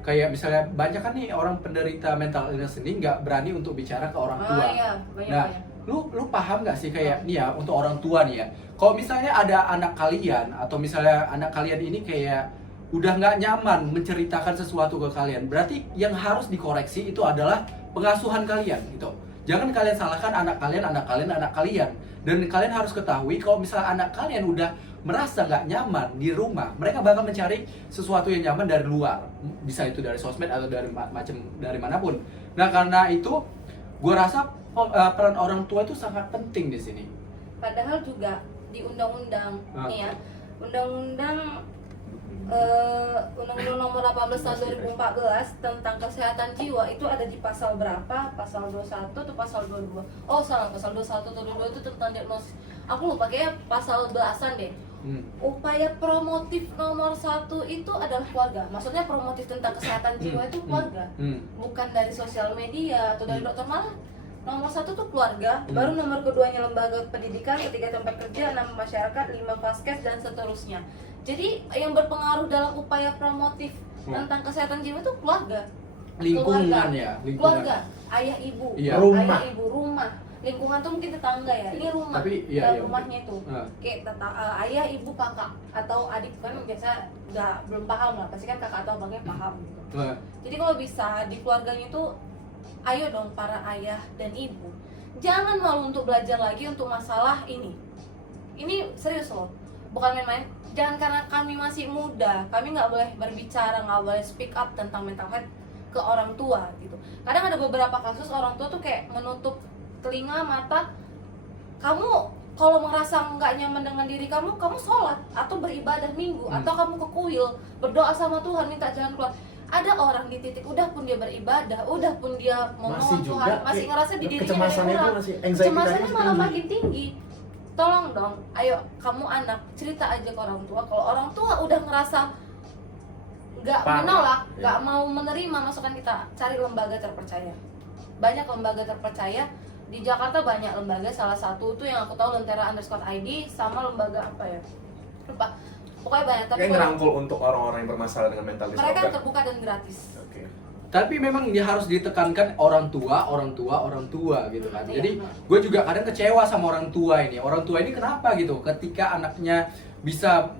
kayak misalnya banyak kan nih orang penderita mental illness ini nggak berani untuk bicara ke orang tua. Iya, banyak, Nah, banyak. lu paham nggak sih kayak nih ya untuk orang tua nih ya? Kalau misalnya ada anak kalian atau misalnya anak kalian ini kayak udah nggak nyaman menceritakan sesuatu ke kalian, berarti yang harus dikoreksi itu adalah pengasuhan kalian gitu. Jangan kalian salahkan anak kalian. Dan kalian harus ketahui kalau misalnya anak kalian udah merasa nggak nyaman di rumah, mereka bakal mencari sesuatu yang nyaman dari luar. Bisa itu dari sosmed atau dari manapun. Nah, karena itu gue rasa peran orang tua itu sangat penting di sini. Padahal juga di undang-undang nih ya, undang-undang Undang-Undang Nomor 18 Tahun 2014 tentang kesehatan jiwa itu ada di pasal berapa? Pasal 21 atau pasal 22? Oh salah, pasal 21 atau 22 itu tentang diagnosis. Aku lupa, kayaknya pasal belasan deh. Upaya promotif nomor 1 itu adalah keluarga. Maksudnya promotif tentang kesehatan jiwa itu keluarga, bukan dari sosial media atau dari dokter. Malah nomor 1 tuh keluarga, baru nomor keduanya lembaga pendidikan, ketiga tempat kerja, 6 masyarakat, 5 vaskes dan seterusnya. Jadi yang berpengaruh dalam upaya promotif tentang kesehatan jiwa itu keluarga, Lingkungan ya, lingkungan. keluarga, ayah ibu, Iya. Rumah. ayah ibu, rumah. Lingkungan tuh mungkin tetangga ya, ini rumah, Tapi, iya, iya, rumahnya itu kayak ayah ibu kakak atau adik, kan biasa belum paham lah, pasti kan kakak atau abangnya paham gitu. Jadi kalau bisa di keluarganya itu, ayo dong para ayah dan ibu, jangan malu untuk belajar lagi untuk masalah ini serius loh, bukan main-main. Jangan karena kami masih muda, kami nggak boleh berbicara, nggak boleh speak up tentang mental health ke orang tua gitu. Kadang ada beberapa kasus orang tua tuh kayak menutup telinga, mata. Kamu kalau merasa nggak nyaman dengan diri kamu sholat atau beribadah minggu, atau kamu ke kuil berdoa sama Tuhan minta jalan keluar. Ada orang di titik udah pun dia beribadah, udah pun dia Masih memohon juga Tuhan, masih kayak ngerasa di dirinya ada yang kecemasannya itu kurang. masih, anxiety Kecemasannya tadi malah tinggi. makin tinggi. Tolong dong, ayo kamu anak cerita aja ke orang tua. Kalau orang tua udah ngerasa nggak Parah, menolak, iya. nggak mau menerima masukan kita, cari lembaga terpercaya. Banyak lembaga terpercaya di Jakarta, banyak lembaga. Salah satu tuh yang aku tahu Lentera_ID, sama lembaga apa ya? Lupa. Pokoknya banyak. Tapi Kayak kalau ngerangkul untuk orang-orang yang bermasalah dengan mental mereka disorder. terbuka dan gratis. Oke. Tapi memang dia harus ditekankan orang tua gitu kan. Iya, Jadi gue juga kadang kecewa sama orang tua ini. Orang tua ini kenapa gitu? Ketika anaknya bisa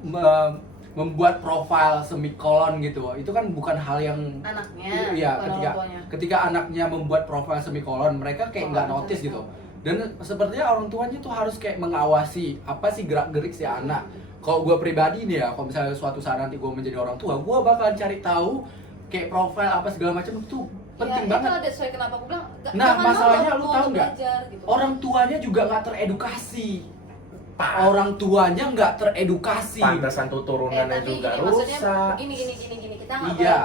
membuat profil semikolon gitu, itu kan bukan hal yang Anaknya, iya, bukan orang tuanya. ketika anaknya membuat profil semikolon, mereka kayak nggak notice gitu. Dan sepertinya orang tuanya tuh harus kayak mengawasi apa sih gerak-gerik si anak. Kalau gue pribadi nih ya, kalau misalnya suatu saat nanti gue menjadi orang tua, gue bakalan cari tahu kayak profil apa segala macam itu penting ya, banget. Itu ada kenapa aku bilang. Nah, jangan masalahnya malu lu kalau tahu nggak? belajar, gitu. Orang tuanya juga nggak teredukasi. orang tuanya nggak teredukasi. Pantesan tuh turunannya tapi juga maksudnya rusak. gini kita nggak Iya.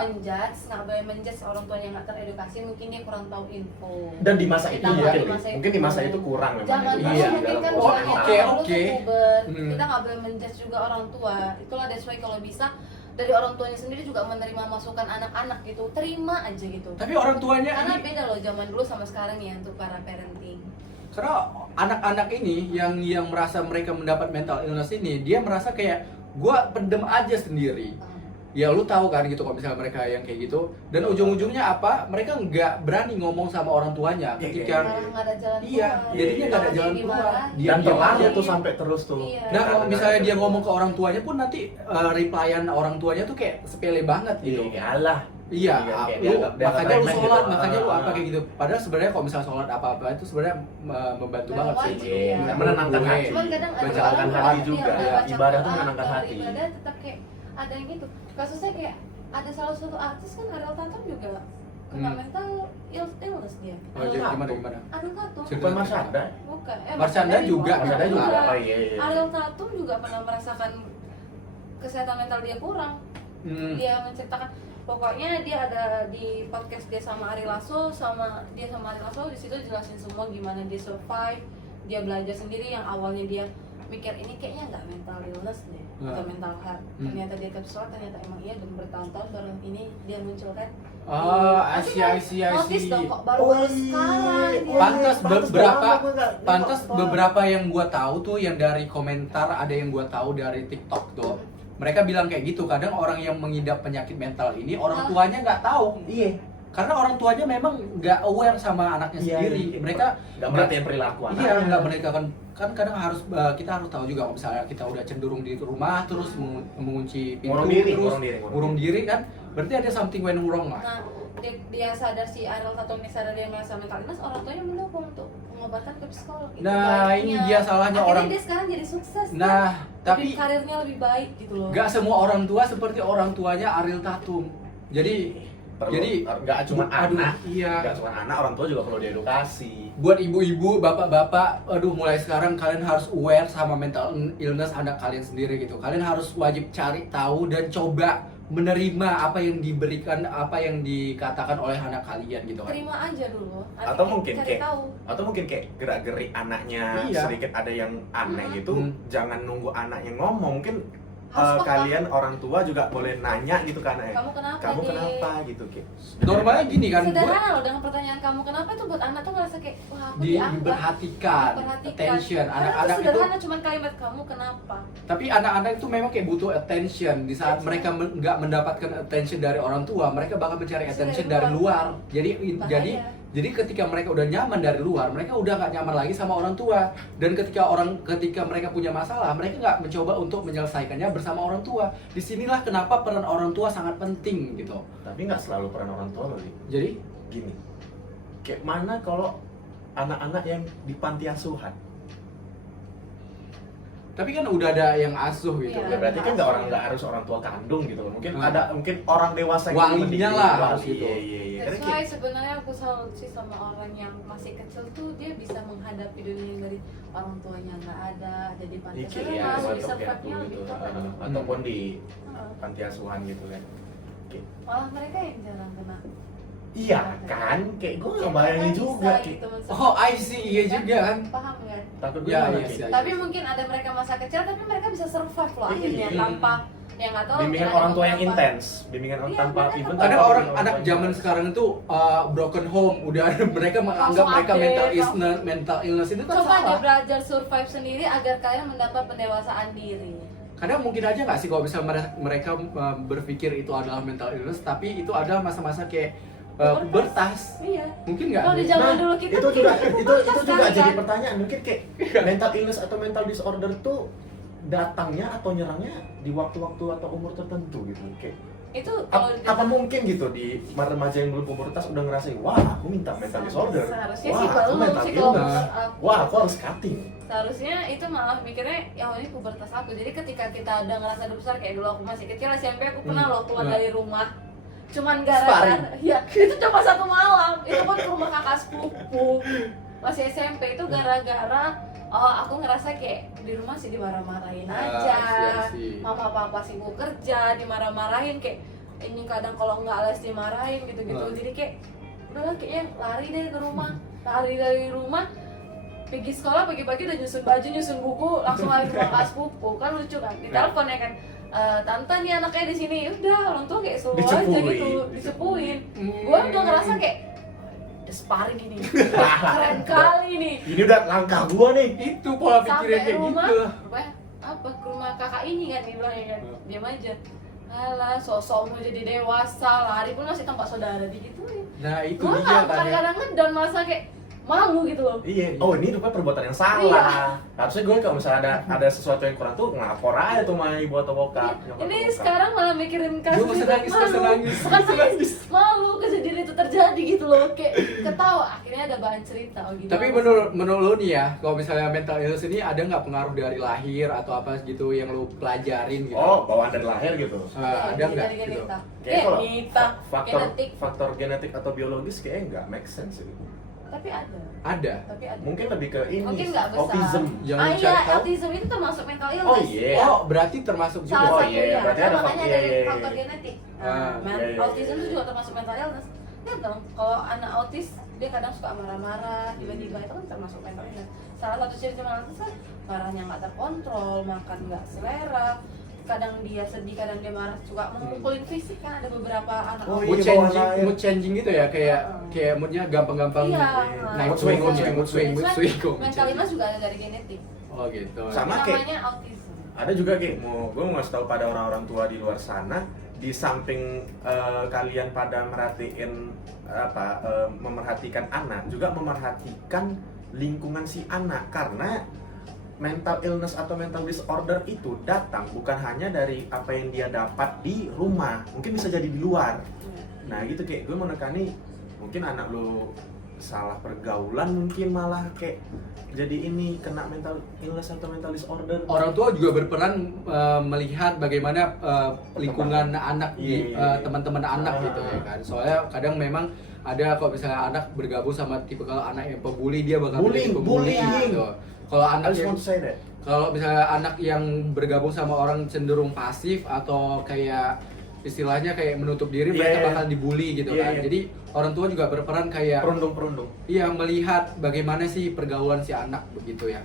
boleh menjudge orang tuanya nggak teredukasi, mungkin dia kurang tahu info. Dan di masa itu Kita mungkin, nggak- mungkin di masa itu kurang memang Jangan edukasi Iya. mungkin dalam kan Oh, urusan misalnya mental. oke, dulu tuh oke. puber, Hmm. kita nggak boleh menjudge juga orang tua. Itulah that's why kalau bisa dari orang tuanya sendiri juga menerima masukan anak-anak gitu, terima aja gitu. Tapi orang tuanya Karena ini, beda loh zaman dulu sama sekarang ya untuk para parenting. karena anak-anak ini yang merasa mereka mendapat mental illness ini, dia merasa kayak gua pendem aja sendiri. Ya lu tahu kan gitu kalau misalnya mereka yang kayak gitu, dan ujung-ujungnya apa? Mereka nggak berani ngomong sama orang tuanya Iya, ketika Malah nggak ada jalan iya, keluar. jadinya nggak ada Kalau jalan dia keluar. dimarahin. Dia Dan diam terlalu aja. tuh sampai terus tuh. Iya. Nah kalau Karena misalnya itu. dia ngomong ke orang tuanya pun nanti replyan orang tuanya tuh kayak sepele banget gitu. Iyalah. Iya, Kayak lu dianggap makanya lu remeh sholat, gitu. makanya lu apa Ah. kayak gitu. Padahal sebenarnya kalau misalnya sholat apa-apa itu sebenarnya membantu banget sih. Wajib, Iya, ya. menenangkan Gue. hati. Cuman kadang ada Menjalankan orang hati yang juga. udah baca Ibadah tuh Quran, menenangkan kalau hati. ibadah tetap kayak ada yang gitu. Kasusnya kayak ada salah satu artis kan Ariel Tatum juga kena mental illness dia. Oh, jadi gimana? Ariel Tatum. Cerita. Bukan Marshanda. Bukan. Marshanda juga. Marshanda juga. Iya. Oh iya iya. Ariel Tatum juga pernah merasakan kesehatan mental dia kurang. Hmm. Dia menceritakan pokoknya dia ada di podcast dia sama Ari Lasso, di situ jelasin semua gimana dia survive, dia belajar sendiri yang awalnya dia mikir ini kayaknya nggak mental illness deh atau mental health, ternyata dia tetap sholat, ternyata emang iya, dan bertahun-tahun baru ini dia muncul kan. Oh, Tapi kan I notice see. dong kok baru sekarang dia. Pantas beberapa pantas beberapa yang gua tahu tuh yang dari komentar, ada yang gua tahu dari TikTok tuh. Mereka bilang kayak gitu, kadang orang yang mengidap penyakit mental ini orang tuanya nggak tahu. Iya. Karena orang tuanya memang nggak aware sama anaknya sendiri. Mereka nggak merhatiin perilaku anaknya. iya, nggak mereka kan kadang harus kita harus tahu juga kalau misalnya kita udah cenderung di rumah terus mengunci pintu terus ngurung diri kan, berarti ada something went wrong lah. Nah, dia sadar si Ariel Tatum sadar dia merasa mental illness, orang tuanya mendukung untuk mengobatkan ke psikolog. Itu Nah, baiknya. ini dia salahnya Akhirnya orang. dia sekarang jadi sukses. Nah, kan? tapi karirnya lebih baik gitu loh. nggak semua orang tua seperti orang tuanya Ariel Tatum. Jadi nggak cuma anak, iya. nggak cuma anak, orang tua juga perlu diedukasi. Buat ibu-ibu, bapak-bapak, aduh mulai sekarang kalian harus aware sama mental illness anak kalian sendiri gitu. Kalian harus wajib cari tahu dan coba menerima apa yang diberikan, apa yang dikatakan oleh anak kalian gitu kan. Terima aja dulu. Nanti Atau mungkin cari kayak tahu. atau mungkin kayak gerak-gerik anaknya Iya. sedikit ada yang aneh gitu, jangan nunggu anaknya ngomong, mungkin Harus peka. kalian orang tua juga boleh nanya gitu kan, Kamu kenapa, kamu Dik? kenapa gitu kayak Normalnya gini kan, Sederhana loh dengan pertanyaan kamu kenapa itu buat anak tuh ngerasa kayak wah aku dianggap. diperhatikan, attention. Karena Anak-anak itu itu, sederhana cuman kalimat kamu kenapa. tapi anak-anak itu memang kayak butuh attention. Di saat mereka nggak mendapatkan attention dari orang tua, mereka bakal mencari attention dari luar. Bahaya. Jadi ketika mereka udah nyaman dari luar, mereka udah nggak nyaman lagi sama orang tua. Dan ketika mereka punya masalah, mereka nggak mencoba untuk menyelesaikannya bersama orang tua. Disinilah kenapa peran orang tua sangat penting gitu. tapi nggak selalu peran orang tua loh. Li. Jadi Gini, kayak mana kalau anak-anak yang di panti asuhan? tapi kan udah ada yang asuh gitu. Iya. Ya berarti kan nggak harus orang tua kandung gitu. Mungkin mungkin orang dewasa Walinya mendidik. lah Wali, harus gitu. Iya. That's Karena why kayak- sebenarnya aku salut sih sama orang yang masih kecil tuh dia bisa menghadapi dunia yang dari orang tuanya nggak ada, jadi panti Iya, asuhan iya, malah atau survive-nya gitu, lebih cepat. ataupun di Heeh. panti asuhan gitu kan. Kayak, Malah mereka yang jarang kena. iya kan, kayak gue nggak bayangin Mereka juga bisa kayak gitu oh, I see, iya juga kan. Paham nggak? takut gue Ya, malah iya, kayak iya. Tapi mungkin ada mereka masa kecil tapi mereka bisa survive loh akhirnya Iya. tanpa yang nggak tahu. bimbingan mungkin orang ada tua yang beberapa- intens, bimbingan Iya, tanpa mereka even tanpa- Kadang tanpa orang bimbingan anak tua zaman intens. sekarang itu broken home, udah mereka menganggap Langsung mereka update, mental illness itu kan Coba deh salah. belajar survive sendiri agar kalian mendapat pendewasaan diri. Kadang mungkin aja nggak sih kalau misalnya mereka berpikir itu adalah mental illness, tapi itu adalah masa-masa kayak pubertas. Iya. Mungkin nggak? Kalau di zaman dulu kita itu juga kayak itu pubertas juga kan, jadi kan? pertanyaan, mungkin kayak mental illness atau mental disorder tuh datangnya atau nyerangnya di waktu-waktu atau umur tertentu gitu, kayak Itu kalau di apa mungkin gitu di remaja yang belum pubertas udah ngerasain wah aku minta mental disorder, Seharusnya wah sih aku belum mental sih kalau illness, menurut aku. wah aku harus cutting. Seharusnya itu malah mikirnya ya ini pubertas aku. Jadi ketika kita udah ngerasa udah besar kayak dulu aku masih kecil SMP aku pernah loh keluar dari rumah. Cuman gara-gara ya itu cuma satu malam. Itu pun ke rumah kakak sepupu. Masih SMP itu gara-gara oh aku ngerasa kayak di rumah sih dimarah-marahin Ah, aja, I see. mama papa sibuk kerja dimarah-marahin, kayak ini kadang kalau nggak les dimarahin gitu-gitu. Jadi kayak udahlah kayaknya lari deh ke rumah, lari dari rumah, pergi sekolah pagi-pagi udah nyusun baju, nyusun buku, langsung lari ke rumah kak sepupu. Kan lucu kan, ditelepon ya kan, tante nih anaknya di sini. Udah orang tua kayak slow aja gitu, dicepuin. Gue udah ngerasa kayak sparring gini, keren kali nih. Ini udah langkah gua nih. Itu pola pikirnya Sampai kayak rumah, gitu. rupanya apa ke rumah kakak ini kan dibilangnya kan, diam aja. Alah, sosok mau jadi dewasa, lari pun masih tampak saudara digituin. Nah itu Gue dia kan ya. kadang-kadang ngedon merasa kayak malu gitu loh. Iya, oh ini rupanya perbuatan yang salah. Iya. Harusnya gue kalau misalnya ada sesuatu yang kurang tuh ngelapor aja tuh sama ibu atau bokap. nyokap Ini atau bokap. sekarang malah mikirin kasus Gua bisa itu, nangis, malu. bisa nangis, Bukan bisa nangis, nangis. malu kejadian itu terjadi gitu loh, kayak ketawa. Akhirnya ada bahan cerita oh gitu. Tapi menurut lu nih ya, kalau misalnya mental illness ini ada nggak pengaruh dari lahir atau apa gitu yang lu pelajarin gitu? Oh, bawaan dari lahir gitu. Ada nggak dari gitu? geneta. Kayaknya kalau Geneta, genetik. faktor genetik atau biologis kayaknya nggak make sense ini. Tapi ada. Ada. Tapi ada. Mungkin lebih ke ini. Mungkin nggak besar. autism. Jangan Iya, cari tahu. autism itu termasuk mental illness. Oh, iya. Oh, berarti termasuk juga. Salah Oh, satu iya, ya. berarti Kan ada makanya faktor- dari iya, iya, faktor iya. genetik. Ah, iya, iya, Autism iya. itu juga termasuk mental illness. Ya dong, kalau anak autis dia kadang suka marah-marah, tiba-tiba itu kan termasuk mental illness. Salah satu ciri mental illness kan marahnya nggak terkontrol, makan nggak selera, kadang dia sedih, kadang dia marah, suka memukulin fisik. Kan ada beberapa anak Oh, autis. iya. Mood changing gitu ya, kayak moodnya gampang-gampang Iya. naik swing, mood swing. Mental illness juga ada dari genetik. Oh gitu. Sama Ini kayak- namanya autism. Ada juga kayak gue mau ngasih tahu pada orang-orang tua di luar sana, di samping kalian pada merhatiin memerhatikan anak, juga memerhatikan lingkungan si anak, karena mental illness atau mental disorder itu datang bukan hanya dari apa yang dia dapat di rumah, mungkin bisa jadi di luar. Nah gitu, kayak gue menekani mungkin anak lo salah pergaulan, mungkin malah kayak jadi ini kena mental illness atau mental disorder. Orang tua juga berperan melihat bagaimana lingkungan anak di Iya. teman-teman anak gitu ya kan. Soalnya kadang memang ada kalau misalnya anak bergabung sama tipe kalau anak yang pembuli, dia bakal menjadi pembuli Bullying. gitu. Kalau I anak just yang want to say that. kalau misalnya anak yang bergabung sama orang cenderung pasif atau kayak istilahnya kayak menutup diri, mereka Iya. bakal dibully gitu Iya, kan. iya. Jadi orang tua juga berperan kayak Perundung-perundung. iya melihat bagaimana sih pergaulan si anak begitu ya.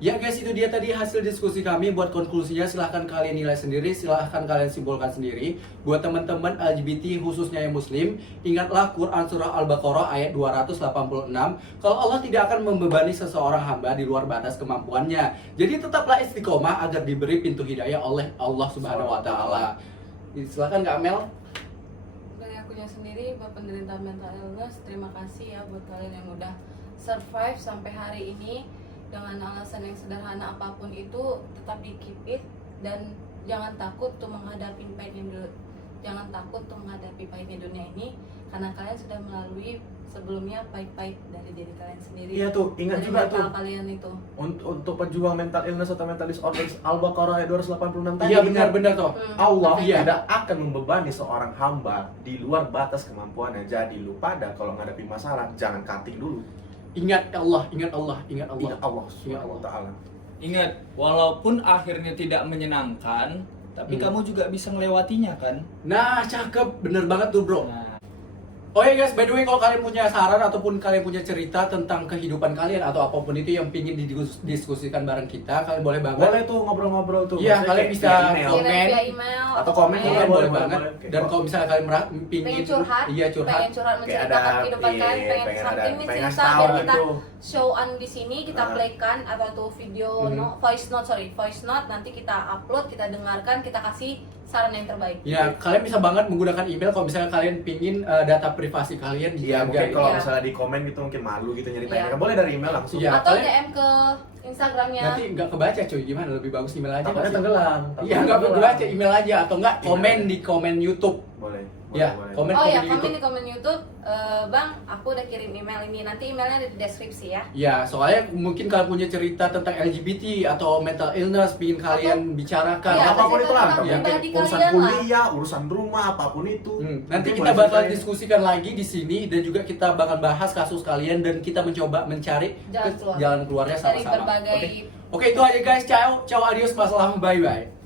Ya guys, itu dia tadi hasil diskusi kami. Buat konklusinya silahkan kalian nilai sendiri, silahkan kalian simpulkan sendiri. Buat teman-teman LGBT khususnya yang muslim, ingatlah Quran surah Al-Baqarah ayat 286, kalau Allah tidak akan membebani seseorang hamba di luar batas kemampuannya. Jadi tetaplah istiqomah agar diberi pintu hidayah oleh Allah Subhanahu wa taala. Silahkan Kak Mel. Dari akunya sendiri buat penderita mental illness, terima kasih ya buat kalian yang udah survive sampai hari ini dengan alasan yang sederhana apapun itu. Tetap di keep it dan jangan takut untuk menghadapi pahitnya dunia ini, karena kalian sudah melalui sebelumnya pahit-pahit dari diri kalian sendiri. Iya tuh, ingat dari juga mental tuh. kalian itu. Untuk pejuang mental illness atau mental disorder, Al-Baqarah ayat 286 tadi. Iya benar-benar toh. Allah Iya. tidak akan membebani seorang hamba di luar batas kemampuannya. Jadi lu pada kalau ngadepin masalah jangan cutting dulu. Ingat Allah, ingat Allah, ingat Allah. Ingat Allah Subhanahu wa taala. Ingat, walaupun akhirnya tidak menyenangkan, tapi kamu juga bisa melewatinya kan? Nah, cakep, bener banget tuh bro. Nah, Oh ya guys, by the way, kalau kalian punya saran ataupun kalian punya cerita tentang kehidupan kalian atau apapun itu yang pingin didiskusikan bareng kita, kalian boleh banget. Boleh tuh ngobrol-ngobrol tuh. Iya, Maksudnya kalian kayak bisa via email. komen. Kirim via email Atau komen Kalian Boleh, boleh boleh, banget. boleh. Oke, Dan kok. kalau misalnya kalian pingin pengen curhat, iya curhat. pengen curhat Kayak menceritakan ada- kehidupan iya, kalian, pengen pengen something ada- nih pengen cerita tahu biar kita gitu. show on di sini, kita playkan atau tuh video voice note nanti kita upload, kita dengarkan, kita kasih saran yang terbaik. Ya, kalian bisa banget menggunakan email kalau misalnya kalian pingin data privasi kalian Iya, dijaga. mungkin gitu. kalau Iya. misalnya di komen gitu mungkin malu gitu nyeritain. Iya. Kan boleh dari email langsung. Iya. Atau kalian- DM ke Instagramnya. Nanti nggak kebaca cuy, gimana? Lebih bagus email aja nggak Takutnya sih? tenggelam. Iya, nggak kebaca email aja atau nggak komen di komen YouTube. Boleh. Ya, komen Oh ya, di komen YouTube. di komen YouTube, Bang, aku udah kirim email ini. Nanti emailnya ada di deskripsi ya. Ya, soalnya mungkin kalian punya cerita tentang LGBT atau mental illness, ingin kalian bicarakan. Iya, apapun itu lah, cerita tentang kayak pribadi urusan kalian lah. kuliah, urusan rumah, apapun itu. Nanti Itu kita boleh bakal ceritain. diskusikan lagi di sini dan juga kita bakal bahas kasus kalian dan kita mencoba mencari Jalan keluar. jalan keluarnya Dari sama-sama. berbagai Oke, itu aja guys. Ciao, ciao, adios, wassalam, bye bye.